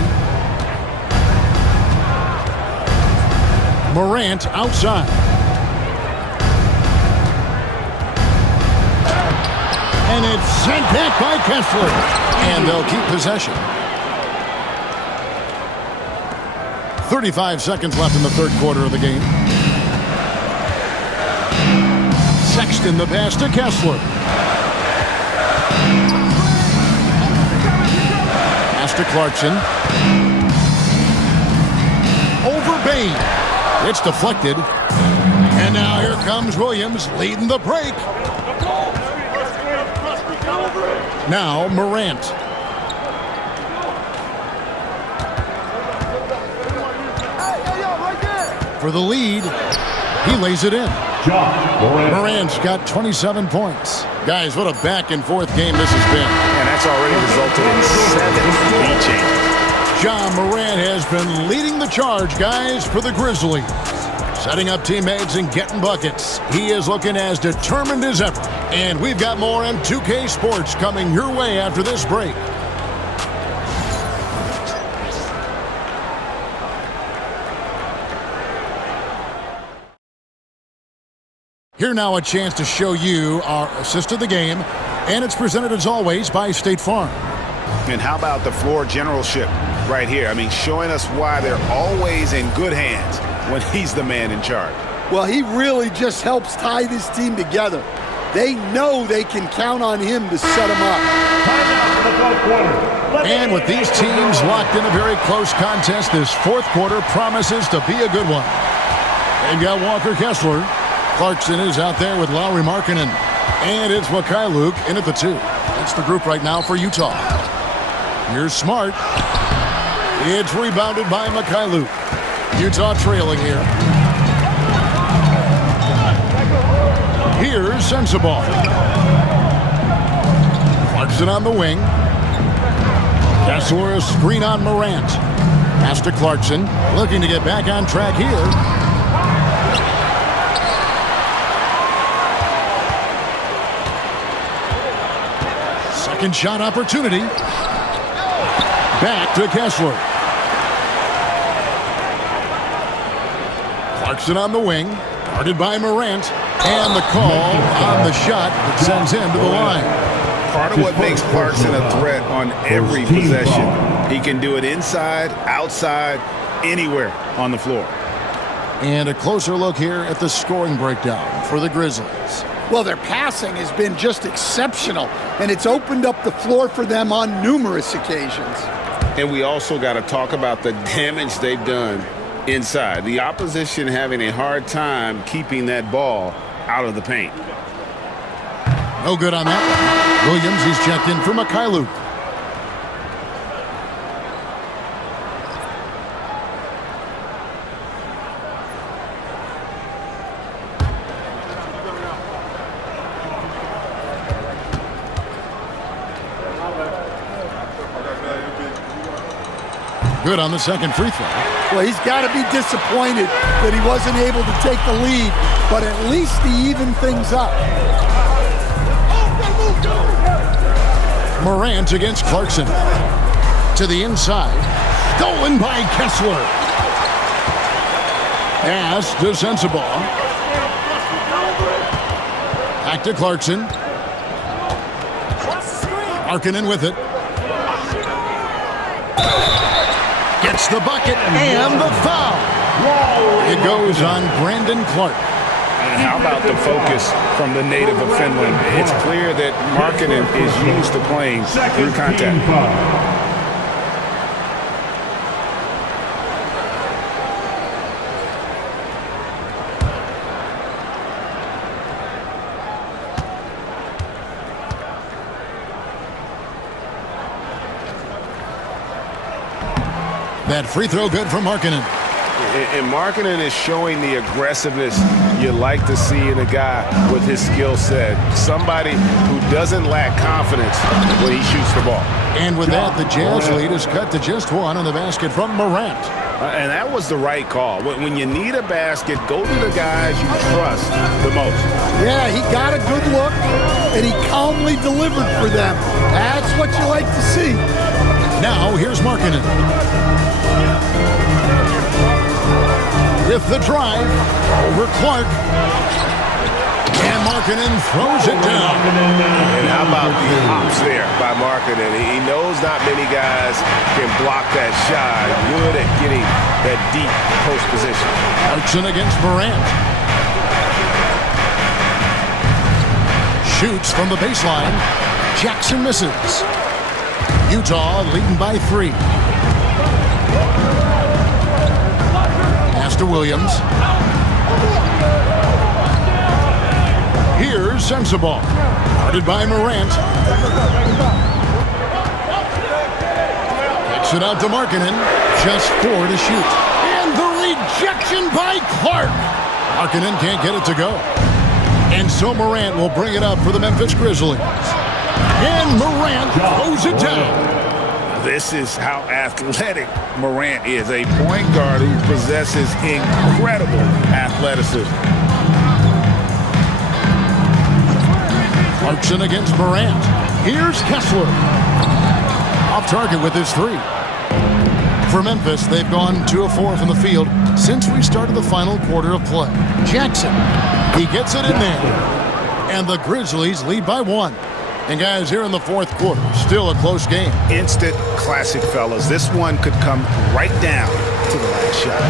Morant outside. And it's sent back by Kessler. And they'll keep possession. 35 seconds left in the third quarter of the game. Sexton the pass to Kessler. Pass to Clarkson. Over Bain. It's deflected. And now here comes Williams leading the break. Now Morant. For the lead, he lays it in. Morant's got 27 points. Guys, what a back-and-forth game this has been. And that's already resulted in 7 lead changes. Ja Morant has been leading the charge, guys, for the Grizzlies. Setting up teammates and getting buckets. He is looking as determined as ever. And we've got more on 2K Sports coming your way after this break. Here now a chance to show you our assist of the game. And it's presented as always by State Farm. And how about the floor generalship right here? I mean, showing us why they're always in good hands when he's the man in charge. Well, he really just helps tie this team together. They know they can count on him to set them up. And with these teams locked in a very close contest, this fourth quarter promises to be a good one. They've got Walker Kessler. Clarkson is out there with Lauri Markkanen. And it's Mikhailuk in at the 2. That's the group right now for Utah. Here's Smart. It's rebounded by Mikhailuk. Utah trailing here. Here's Sensabaugh. Clarkson on the wing. Kessler a screen on Morant. Pass to Clarkson. Looking to get back on track here. Second shot opportunity. Back to Kessler. Clarkson on the wing. Guarded by Morant. And the call on the shot that sends him to the line. Part of what makes Clarkson a threat on every possession. He can do it inside, outside, anywhere on the floor. And a closer look here at the scoring breakdown for the Grizzlies. Well, their passing has been just exceptional, and it's opened up the floor for them on numerous occasions. And we also got to talk about the damage they've done inside. The opposition having a hard time keeping that ball out of the paint. No good on that one. Williams, he's checked in for Mikhailuk. Good on the second free throw. Well, he's got to be disappointed that he wasn't able to take the lead, but at least he evened things up. Morant against Clarkson. To the inside. Stolen by Kessler. Pass to Sensabaugh. Back to Clarkson. Markkanen with it. Gets the bucket and the foul. It goes on Brandon Clark. And how about the focus from the native of Finland? It's clear that Markkanen is used to playing through contact. That free throw good for Markkanen. And Markkanen is showing the aggressiveness you like to see in a guy with his skill set. Somebody who doesn't lack confidence when he shoots the ball. And with that, the Jazz lead is cut to just one on the basket from Morant. And that was the right call. When you need a basket, go to the guys you trust the most. Yeah, he got a good look, and he calmly delivered for them. That's what you like to see. Now, here's Markkanen. With the drive, over Clark. And Markkanen throws it down. And how about the hops there by Markkanen? He knows not many guys can block that shot. Good at getting that deep post position. Clarkson against Morant. Shoots from the baseline. Jackson misses. Utah leading by 3. Pass to Williams. Here's Sensabaugh. Guarded by Morant. Kicks it out to Markkanen. Just 4 to shoot. And the rejection by Clark. Markkanen can't get it to go. And so Morant will bring it up for the Memphis Grizzlies. And Morant throws it down. This is how athletic Morant is, a point guard who possesses incredible athleticism. Clarkson against Morant. Here's Kessler. Off target with his three. For Memphis, they've gone 2 of 4 from the field since we started the final quarter of play. Jackson, he gets it in there. And the Grizzlies lead by 1. And guys, here in the fourth quarter, still a close game. Instant classic, fellas. This one could come right down to the last shot.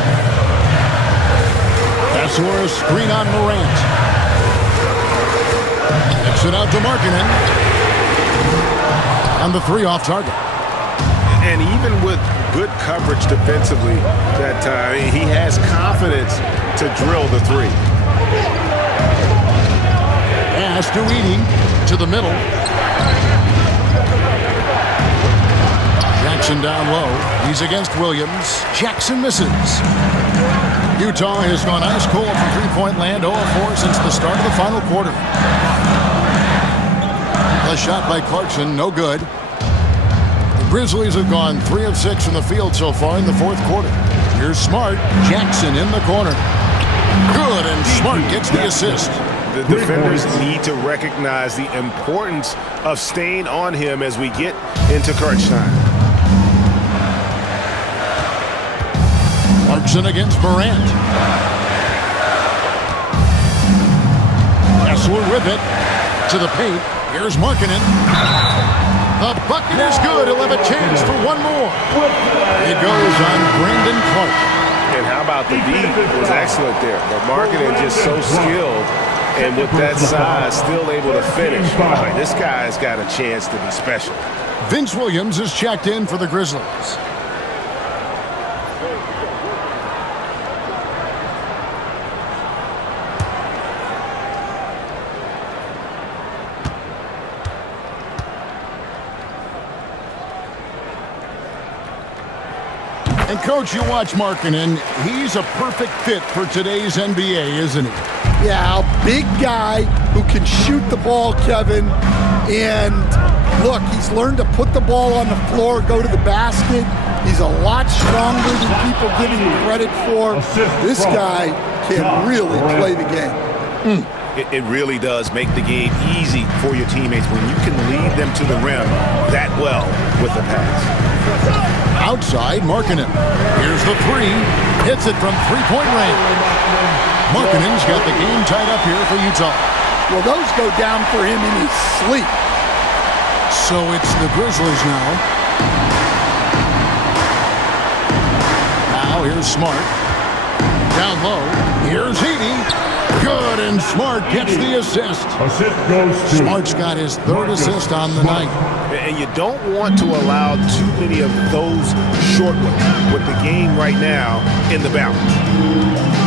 Kessler, screen on Morant. Gets it out to Markkanen. On the 3 off target. And even with good coverage defensively that time, he has confidence to drill the 3. Pass to Edey to the middle. Jackson down low. He's against Williams. Jackson misses. Utah has gone ice cold from three-point land, 0-4 since the start of the final quarter. The shot by Clarkson, no good. The Grizzlies have gone 3 of 6 from the field so far in the fourth quarter. Here's Smart. Jackson in the corner. Good, and Smart gets the assist. The defenders need to recognize the importance of staying on him as we get into crunch time. Clarkson against Morant. Kessler with it to the paint. Here's Markkanen. The bucket is good. He'll have a chance for one more. It goes on Brandon Clark. And how about the D was excellent there. But Markkanen just so skilled. And with that size, still able to finish. Boy, this guy's got a chance to be special. Vince Williams is checked in for the Grizzlies. And, Coach, you watch Markkanen. He's a perfect fit for today's NBA, isn't he? Yeah, a big guy who can shoot the ball, Kevin. And, look, he's learned to put the ball on the floor, go to the basket. He's a lot stronger than people give him credit for. This guy can really play the game. It really does make the game easy for your teammates when you can lead them to the rim that well with the pass. Outside, Markkanen. Here's the 3. Hits it from three-point range. Markkanen's got the game tied up here for Utah. Well, those go down for him in his sleep. So it's the Grizzlies now. Now here's Smart. Down low. Here's Edey. Good, and Smart gets the assist. Assist goes to Smart's got his 3rd assist on the night. And you don't want to allow too many of those short ones with the game right now in the balance.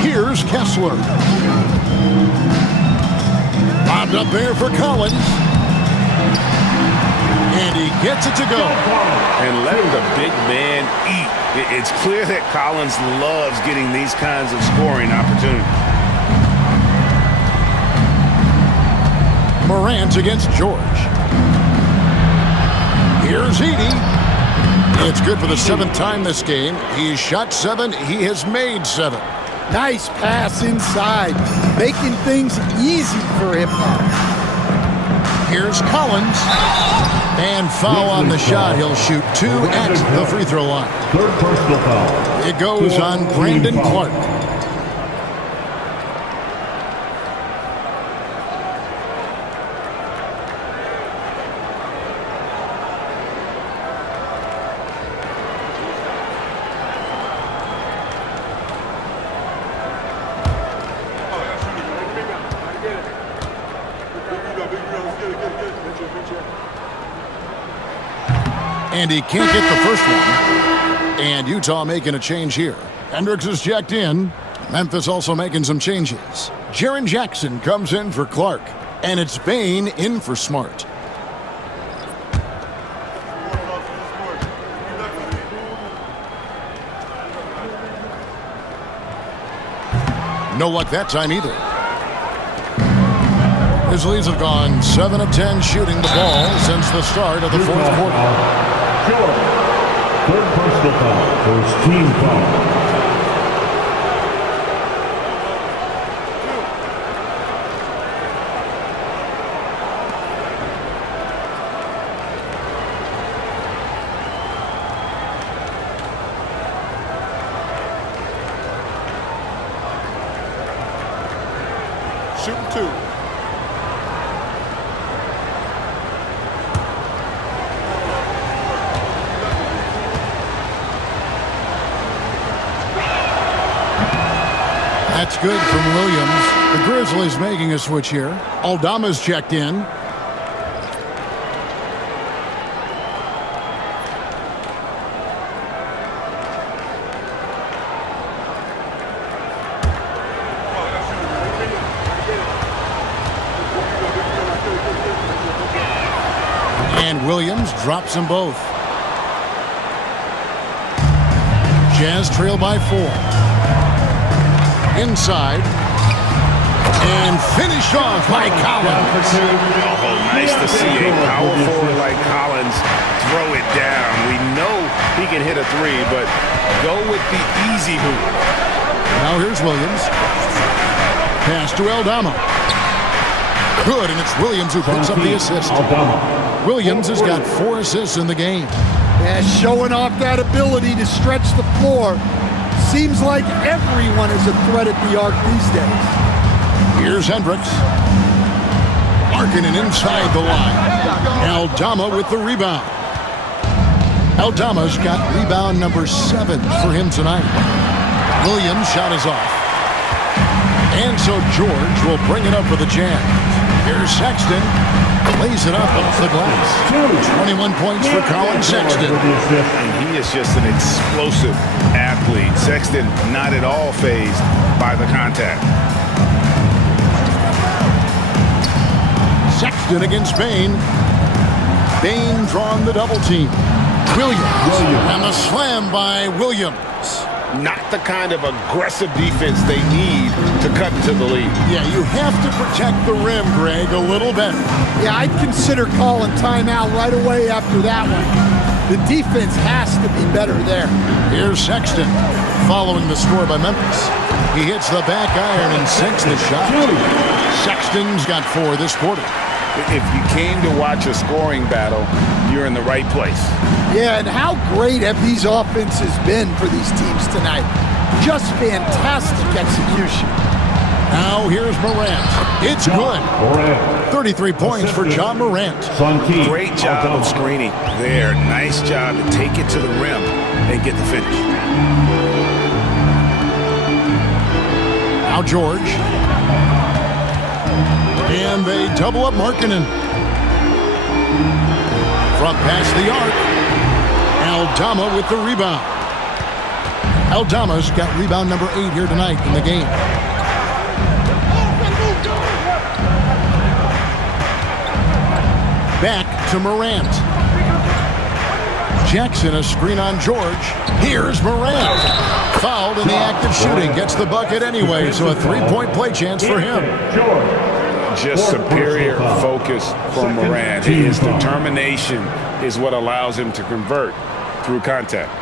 Here's Kessler. Bobbed up there for Collins. And he gets it to go. And letting the big man eat. It's clear that Collins loves getting these kinds of scoring opportunities. Morant against George. Here's Edey. It's good for the 7th time this game. He's shot 7. He has made 7. Nice pass inside, making things easy for him now. Here's Collins. And foul on the shot. He'll shoot 2 at the free throw line. 3rd personal foul. It goes on Brandon Clark. And he can't get the first one. And Utah making a change here. Hendricks is checked in. Memphis also making some changes. Jaren Jackson comes in for Clark. And it's Bane in for Smart. No luck that time either. Grizzlies have gone 7 of 10 shooting the ball since the start of the fourth quarter. Third personal foul. First team foul. Shooting 2. That's good from Williams. The Grizzlies making a switch here. Aldama's checked in. And Williams drops them both. Jazz trail by 4. Inside. And finished off by Collins. Oh, nice to see a power forward like Collins throw it down. We know he can hit a 3, but go with the easy hoop. Now here's Williams. Pass to Aldama. Good, and it's Williams who picks up the assist. Williams has got 4 assists in the game. Yeah, showing off that ability to stretch the floor. Seems like everyone is a threat at the arc these days. Here's Hendricks. Markkanen inside the line. Aldama with the rebound. Aldama's got rebound number 7 for him tonight. Williams' shot is off. And so George will bring it up for the Jazz. Here's Sexton. Lays it up off the glass. 21 points for Colin Sexton. And he is just an explosive athlete. Sexton not at all fazed by the contact. Sexton against Bain. Bain drawn the double team. Williams. And the slam by Williams. Not the kind of aggressive defense they need to cut into the lead. Yeah, you have to protect the rim, Greg, a little better. Yeah, I'd consider calling timeout right away after that one. The defense has to be better there. Here's Sexton following the score by Memphis. He hits the back iron and sinks the shot. Sexton's got 4 this quarter. If you came to watch a scoring battle, you're in the right place. Yeah, and how great have these offenses been for these teams tonight? Just fantastic execution. Now here's Morant. It's good. 33 points for John Morant. Great job of screening there. Nice job to take it to the rim and get the finish. Now George. And they double up Markkanen. Front past the arc. Aldama with the rebound. Aldama's got rebound number 8 here tonight in the game. Back to Morant. Jackson, a screen on George. Here's Morant. Fouled in the act of shooting. Gets the bucket anyway, so a 3-point play chance for him. Just superior focus from Morant. His determination is what allows him to convert through contact.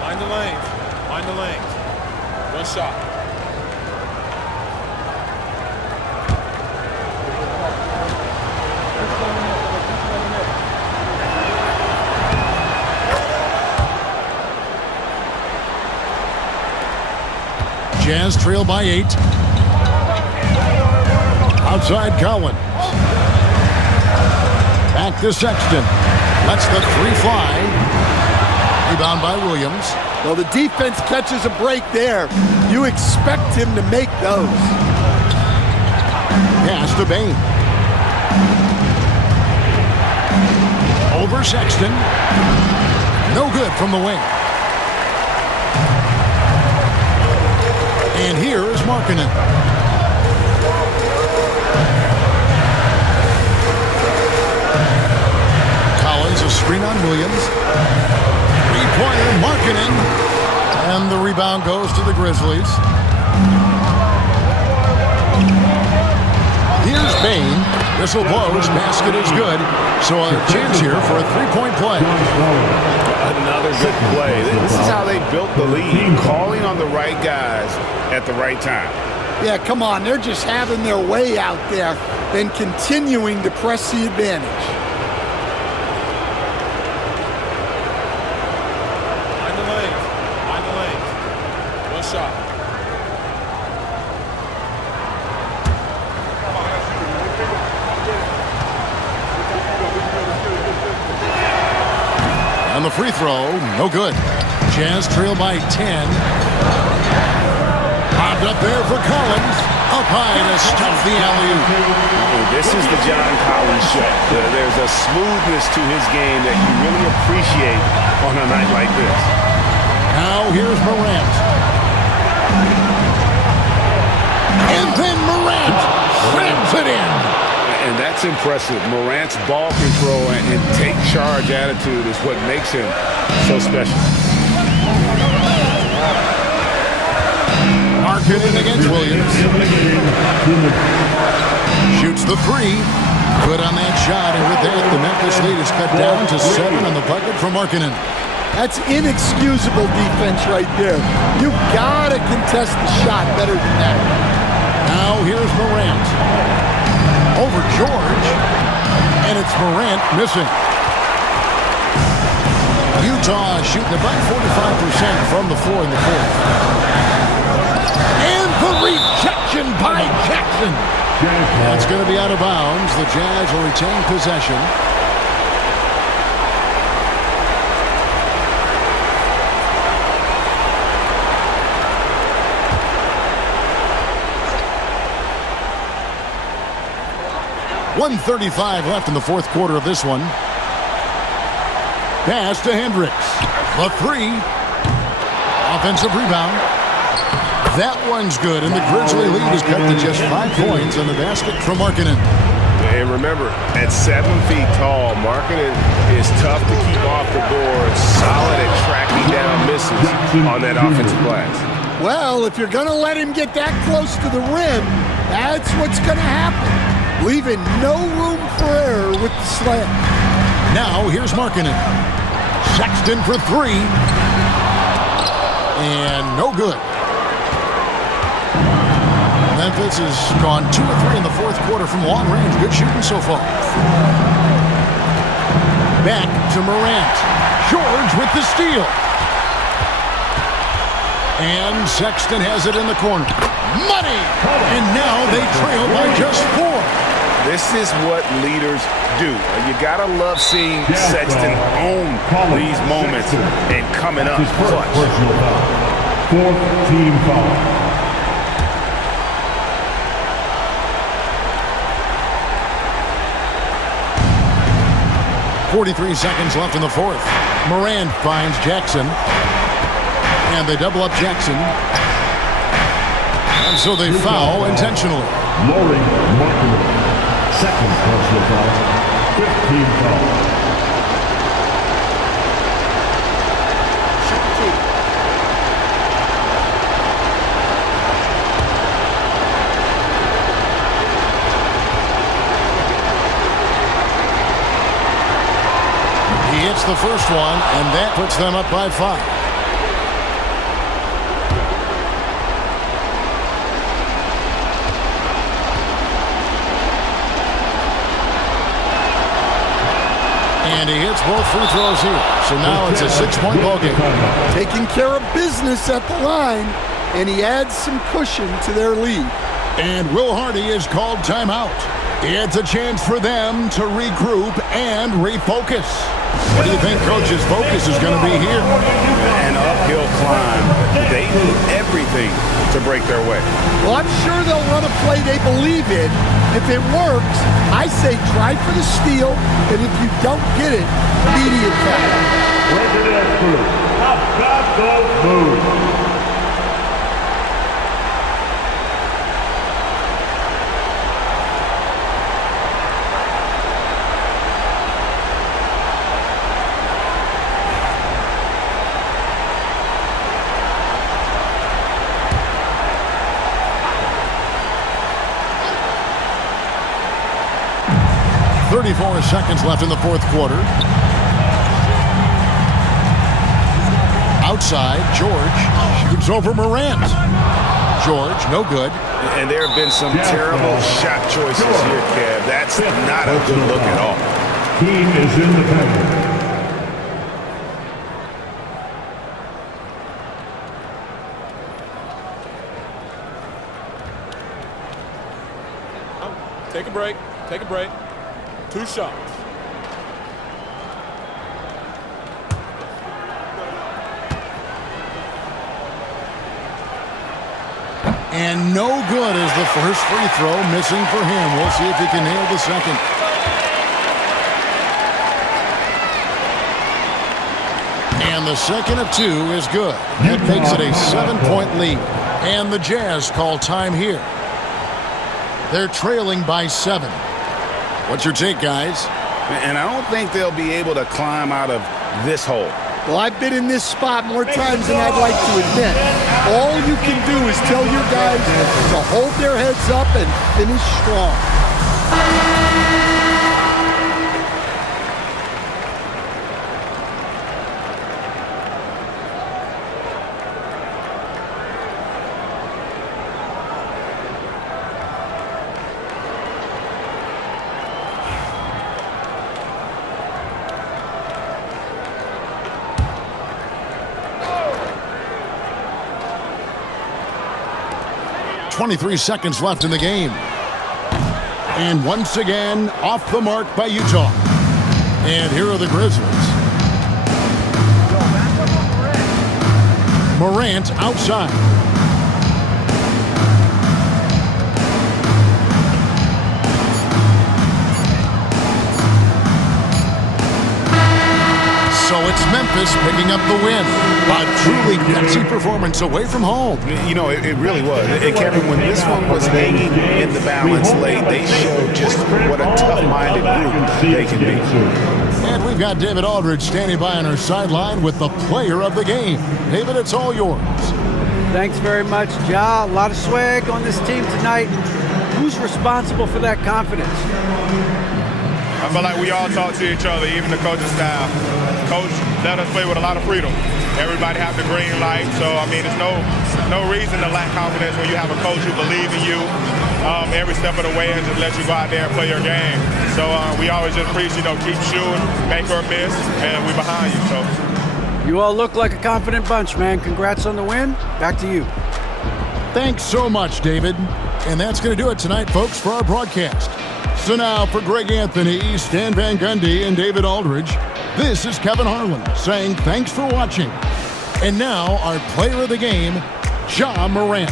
Mind the lanes. Mind the lanes. One shot. Jazz trail by 8. Outside Collins. Back to Sexton. Lets the 3 fly. Rebound by Williams. Well, the defense catches a break there. You expect him to make those. Pass to Bain. Over Sexton. No good from the wing. And here is Markkanen. Collins screen on Williams. Three-pointer, Markkanen. And the rebound goes to the Grizzlies. Here's Bane. Whistle blows. Basket is good. So a chance here for a three-point play. Another good play. This is how they built the lead. Calling on the right guys at the right time. Yeah, come on. They're just having their way out there and continuing to press the advantage. Mind the lanes. Mind the lanes. One shot. And the free throw, no good. Jazz trail by 10. Popped up there for Collins. Up high to stuff the alley-oop. This is the John Collins show. There's a smoothness to his game that you really appreciate on a night like this. Now here's Morant. And then Morant slams it in. And that's impressive. Morant's ball control and take charge attitude is what makes him so special. Markkanen against Williams. Shoots the three. Good on that shot. And with that, the Memphis lead is cut down to 7 on the bucket for Markkanen. That's inexcusable defense right there. You gotta contest the shot better than that. Now here's Morant. Over George. And it's Morant missing. Utah shooting about 45% from the floor in the fourth. And the rejection by Jackson. That's going to be out of bounds. The Jazz will retain possession. .135 left in the fourth quarter of this one. Pass to Hendricks. The three. Offensive rebound. That one's good, and the Grizzly lead is cut to just 5 points on the basket from Markkanen. And remember, at 7 feet tall, Markkanen is tough to keep off the board, solid at tracking down misses on that offensive glass. Well, if you're going to let him get that close to the rim, that's what's going to happen. Leaving no room for error with the slam. Now, here's Markkanen. Sexton for three. And no good. Memphis has gone 2 of 3 in the fourth quarter from long range. Good shooting so far. Back to Morant. George with the steal. And Sexton has it in the corner. Money! And now they trail by just 4. This is what leaders do. You gotta love seeing Sexton own these moments and coming up clutch. Personal foul. 4th team foul. 43 seconds left in the fourth. Morant finds Jackson. And they double up Jackson. And so they foul intentionally. Laurie Markkanen. 2nd personal foul. 5th team foul. He hits the first one, and that puts them up by 5. And he hits both free throws here. So now it's a 6-point ball game. Taking care of business at the line, and he adds some cushion to their lead. And Will Hardy is called timeout. It's a chance for them to regroup and refocus. What do you think Coach's focus is going to be here? An uphill climb. They need everything to break their way. Well, I'm sure they'll run a play they believe in. If it works, I say try for the steal, and if you don't get it, immediate foul. President Cruz. How about those moves? 34 seconds left in the fourth quarter. Outside, George shoots over Morant. George, no good. And there have been some terrible shot choices here, Kev. That's not a good look at all. Team is in the penalty. Take a break. Take a break. 2 shots. And no good is the first free throw, missing for him. We'll see if he can nail the second. And the second of 2 is good. That makes it a 7-point lead. And the Jazz call time here. They're trailing by 7. What's your take, guys? And I don't think they'll be able to climb out of this hole. Well, I've been in this spot more times than I'd like to admit. All you can do is tell your guys to hold their heads up and finish strong. 23 seconds left in the game. And once again, off the mark by Utah. And here are the Grizzlies. Morant outside. So it's Memphis picking up the win. A truly gutsy performance away from home. You know, it really was. And Kevin, when this one was hanging in the balance late, they showed just what a tough-minded group they can be. And we've got David Aldridge standing by on our sideline with the player of the game. David, it's all yours. Thanks very much, Ja. A lot of swag on this team tonight. Who's responsible for that confidence? I feel like we all talk to each other, even the coaching staff. Coach let us play with a lot of freedom. Everybody have the green light, so I mean, there's no reason to lack confidence when you have a coach who believes in you every step of the way and just let you go out there and play your game. So we always just preach, keep shooting, make or miss, and we behind you. So you all look like a confident bunch, man. Congrats on the win. Back to you. Thanks so much, David. And that's going to do it tonight, folks, for our broadcast. So now for Greg Anthony, Stan Van Gundy, and David Aldridge, this is Kevin Harlan saying thanks for watching. And now our player of the game, Ja Morant.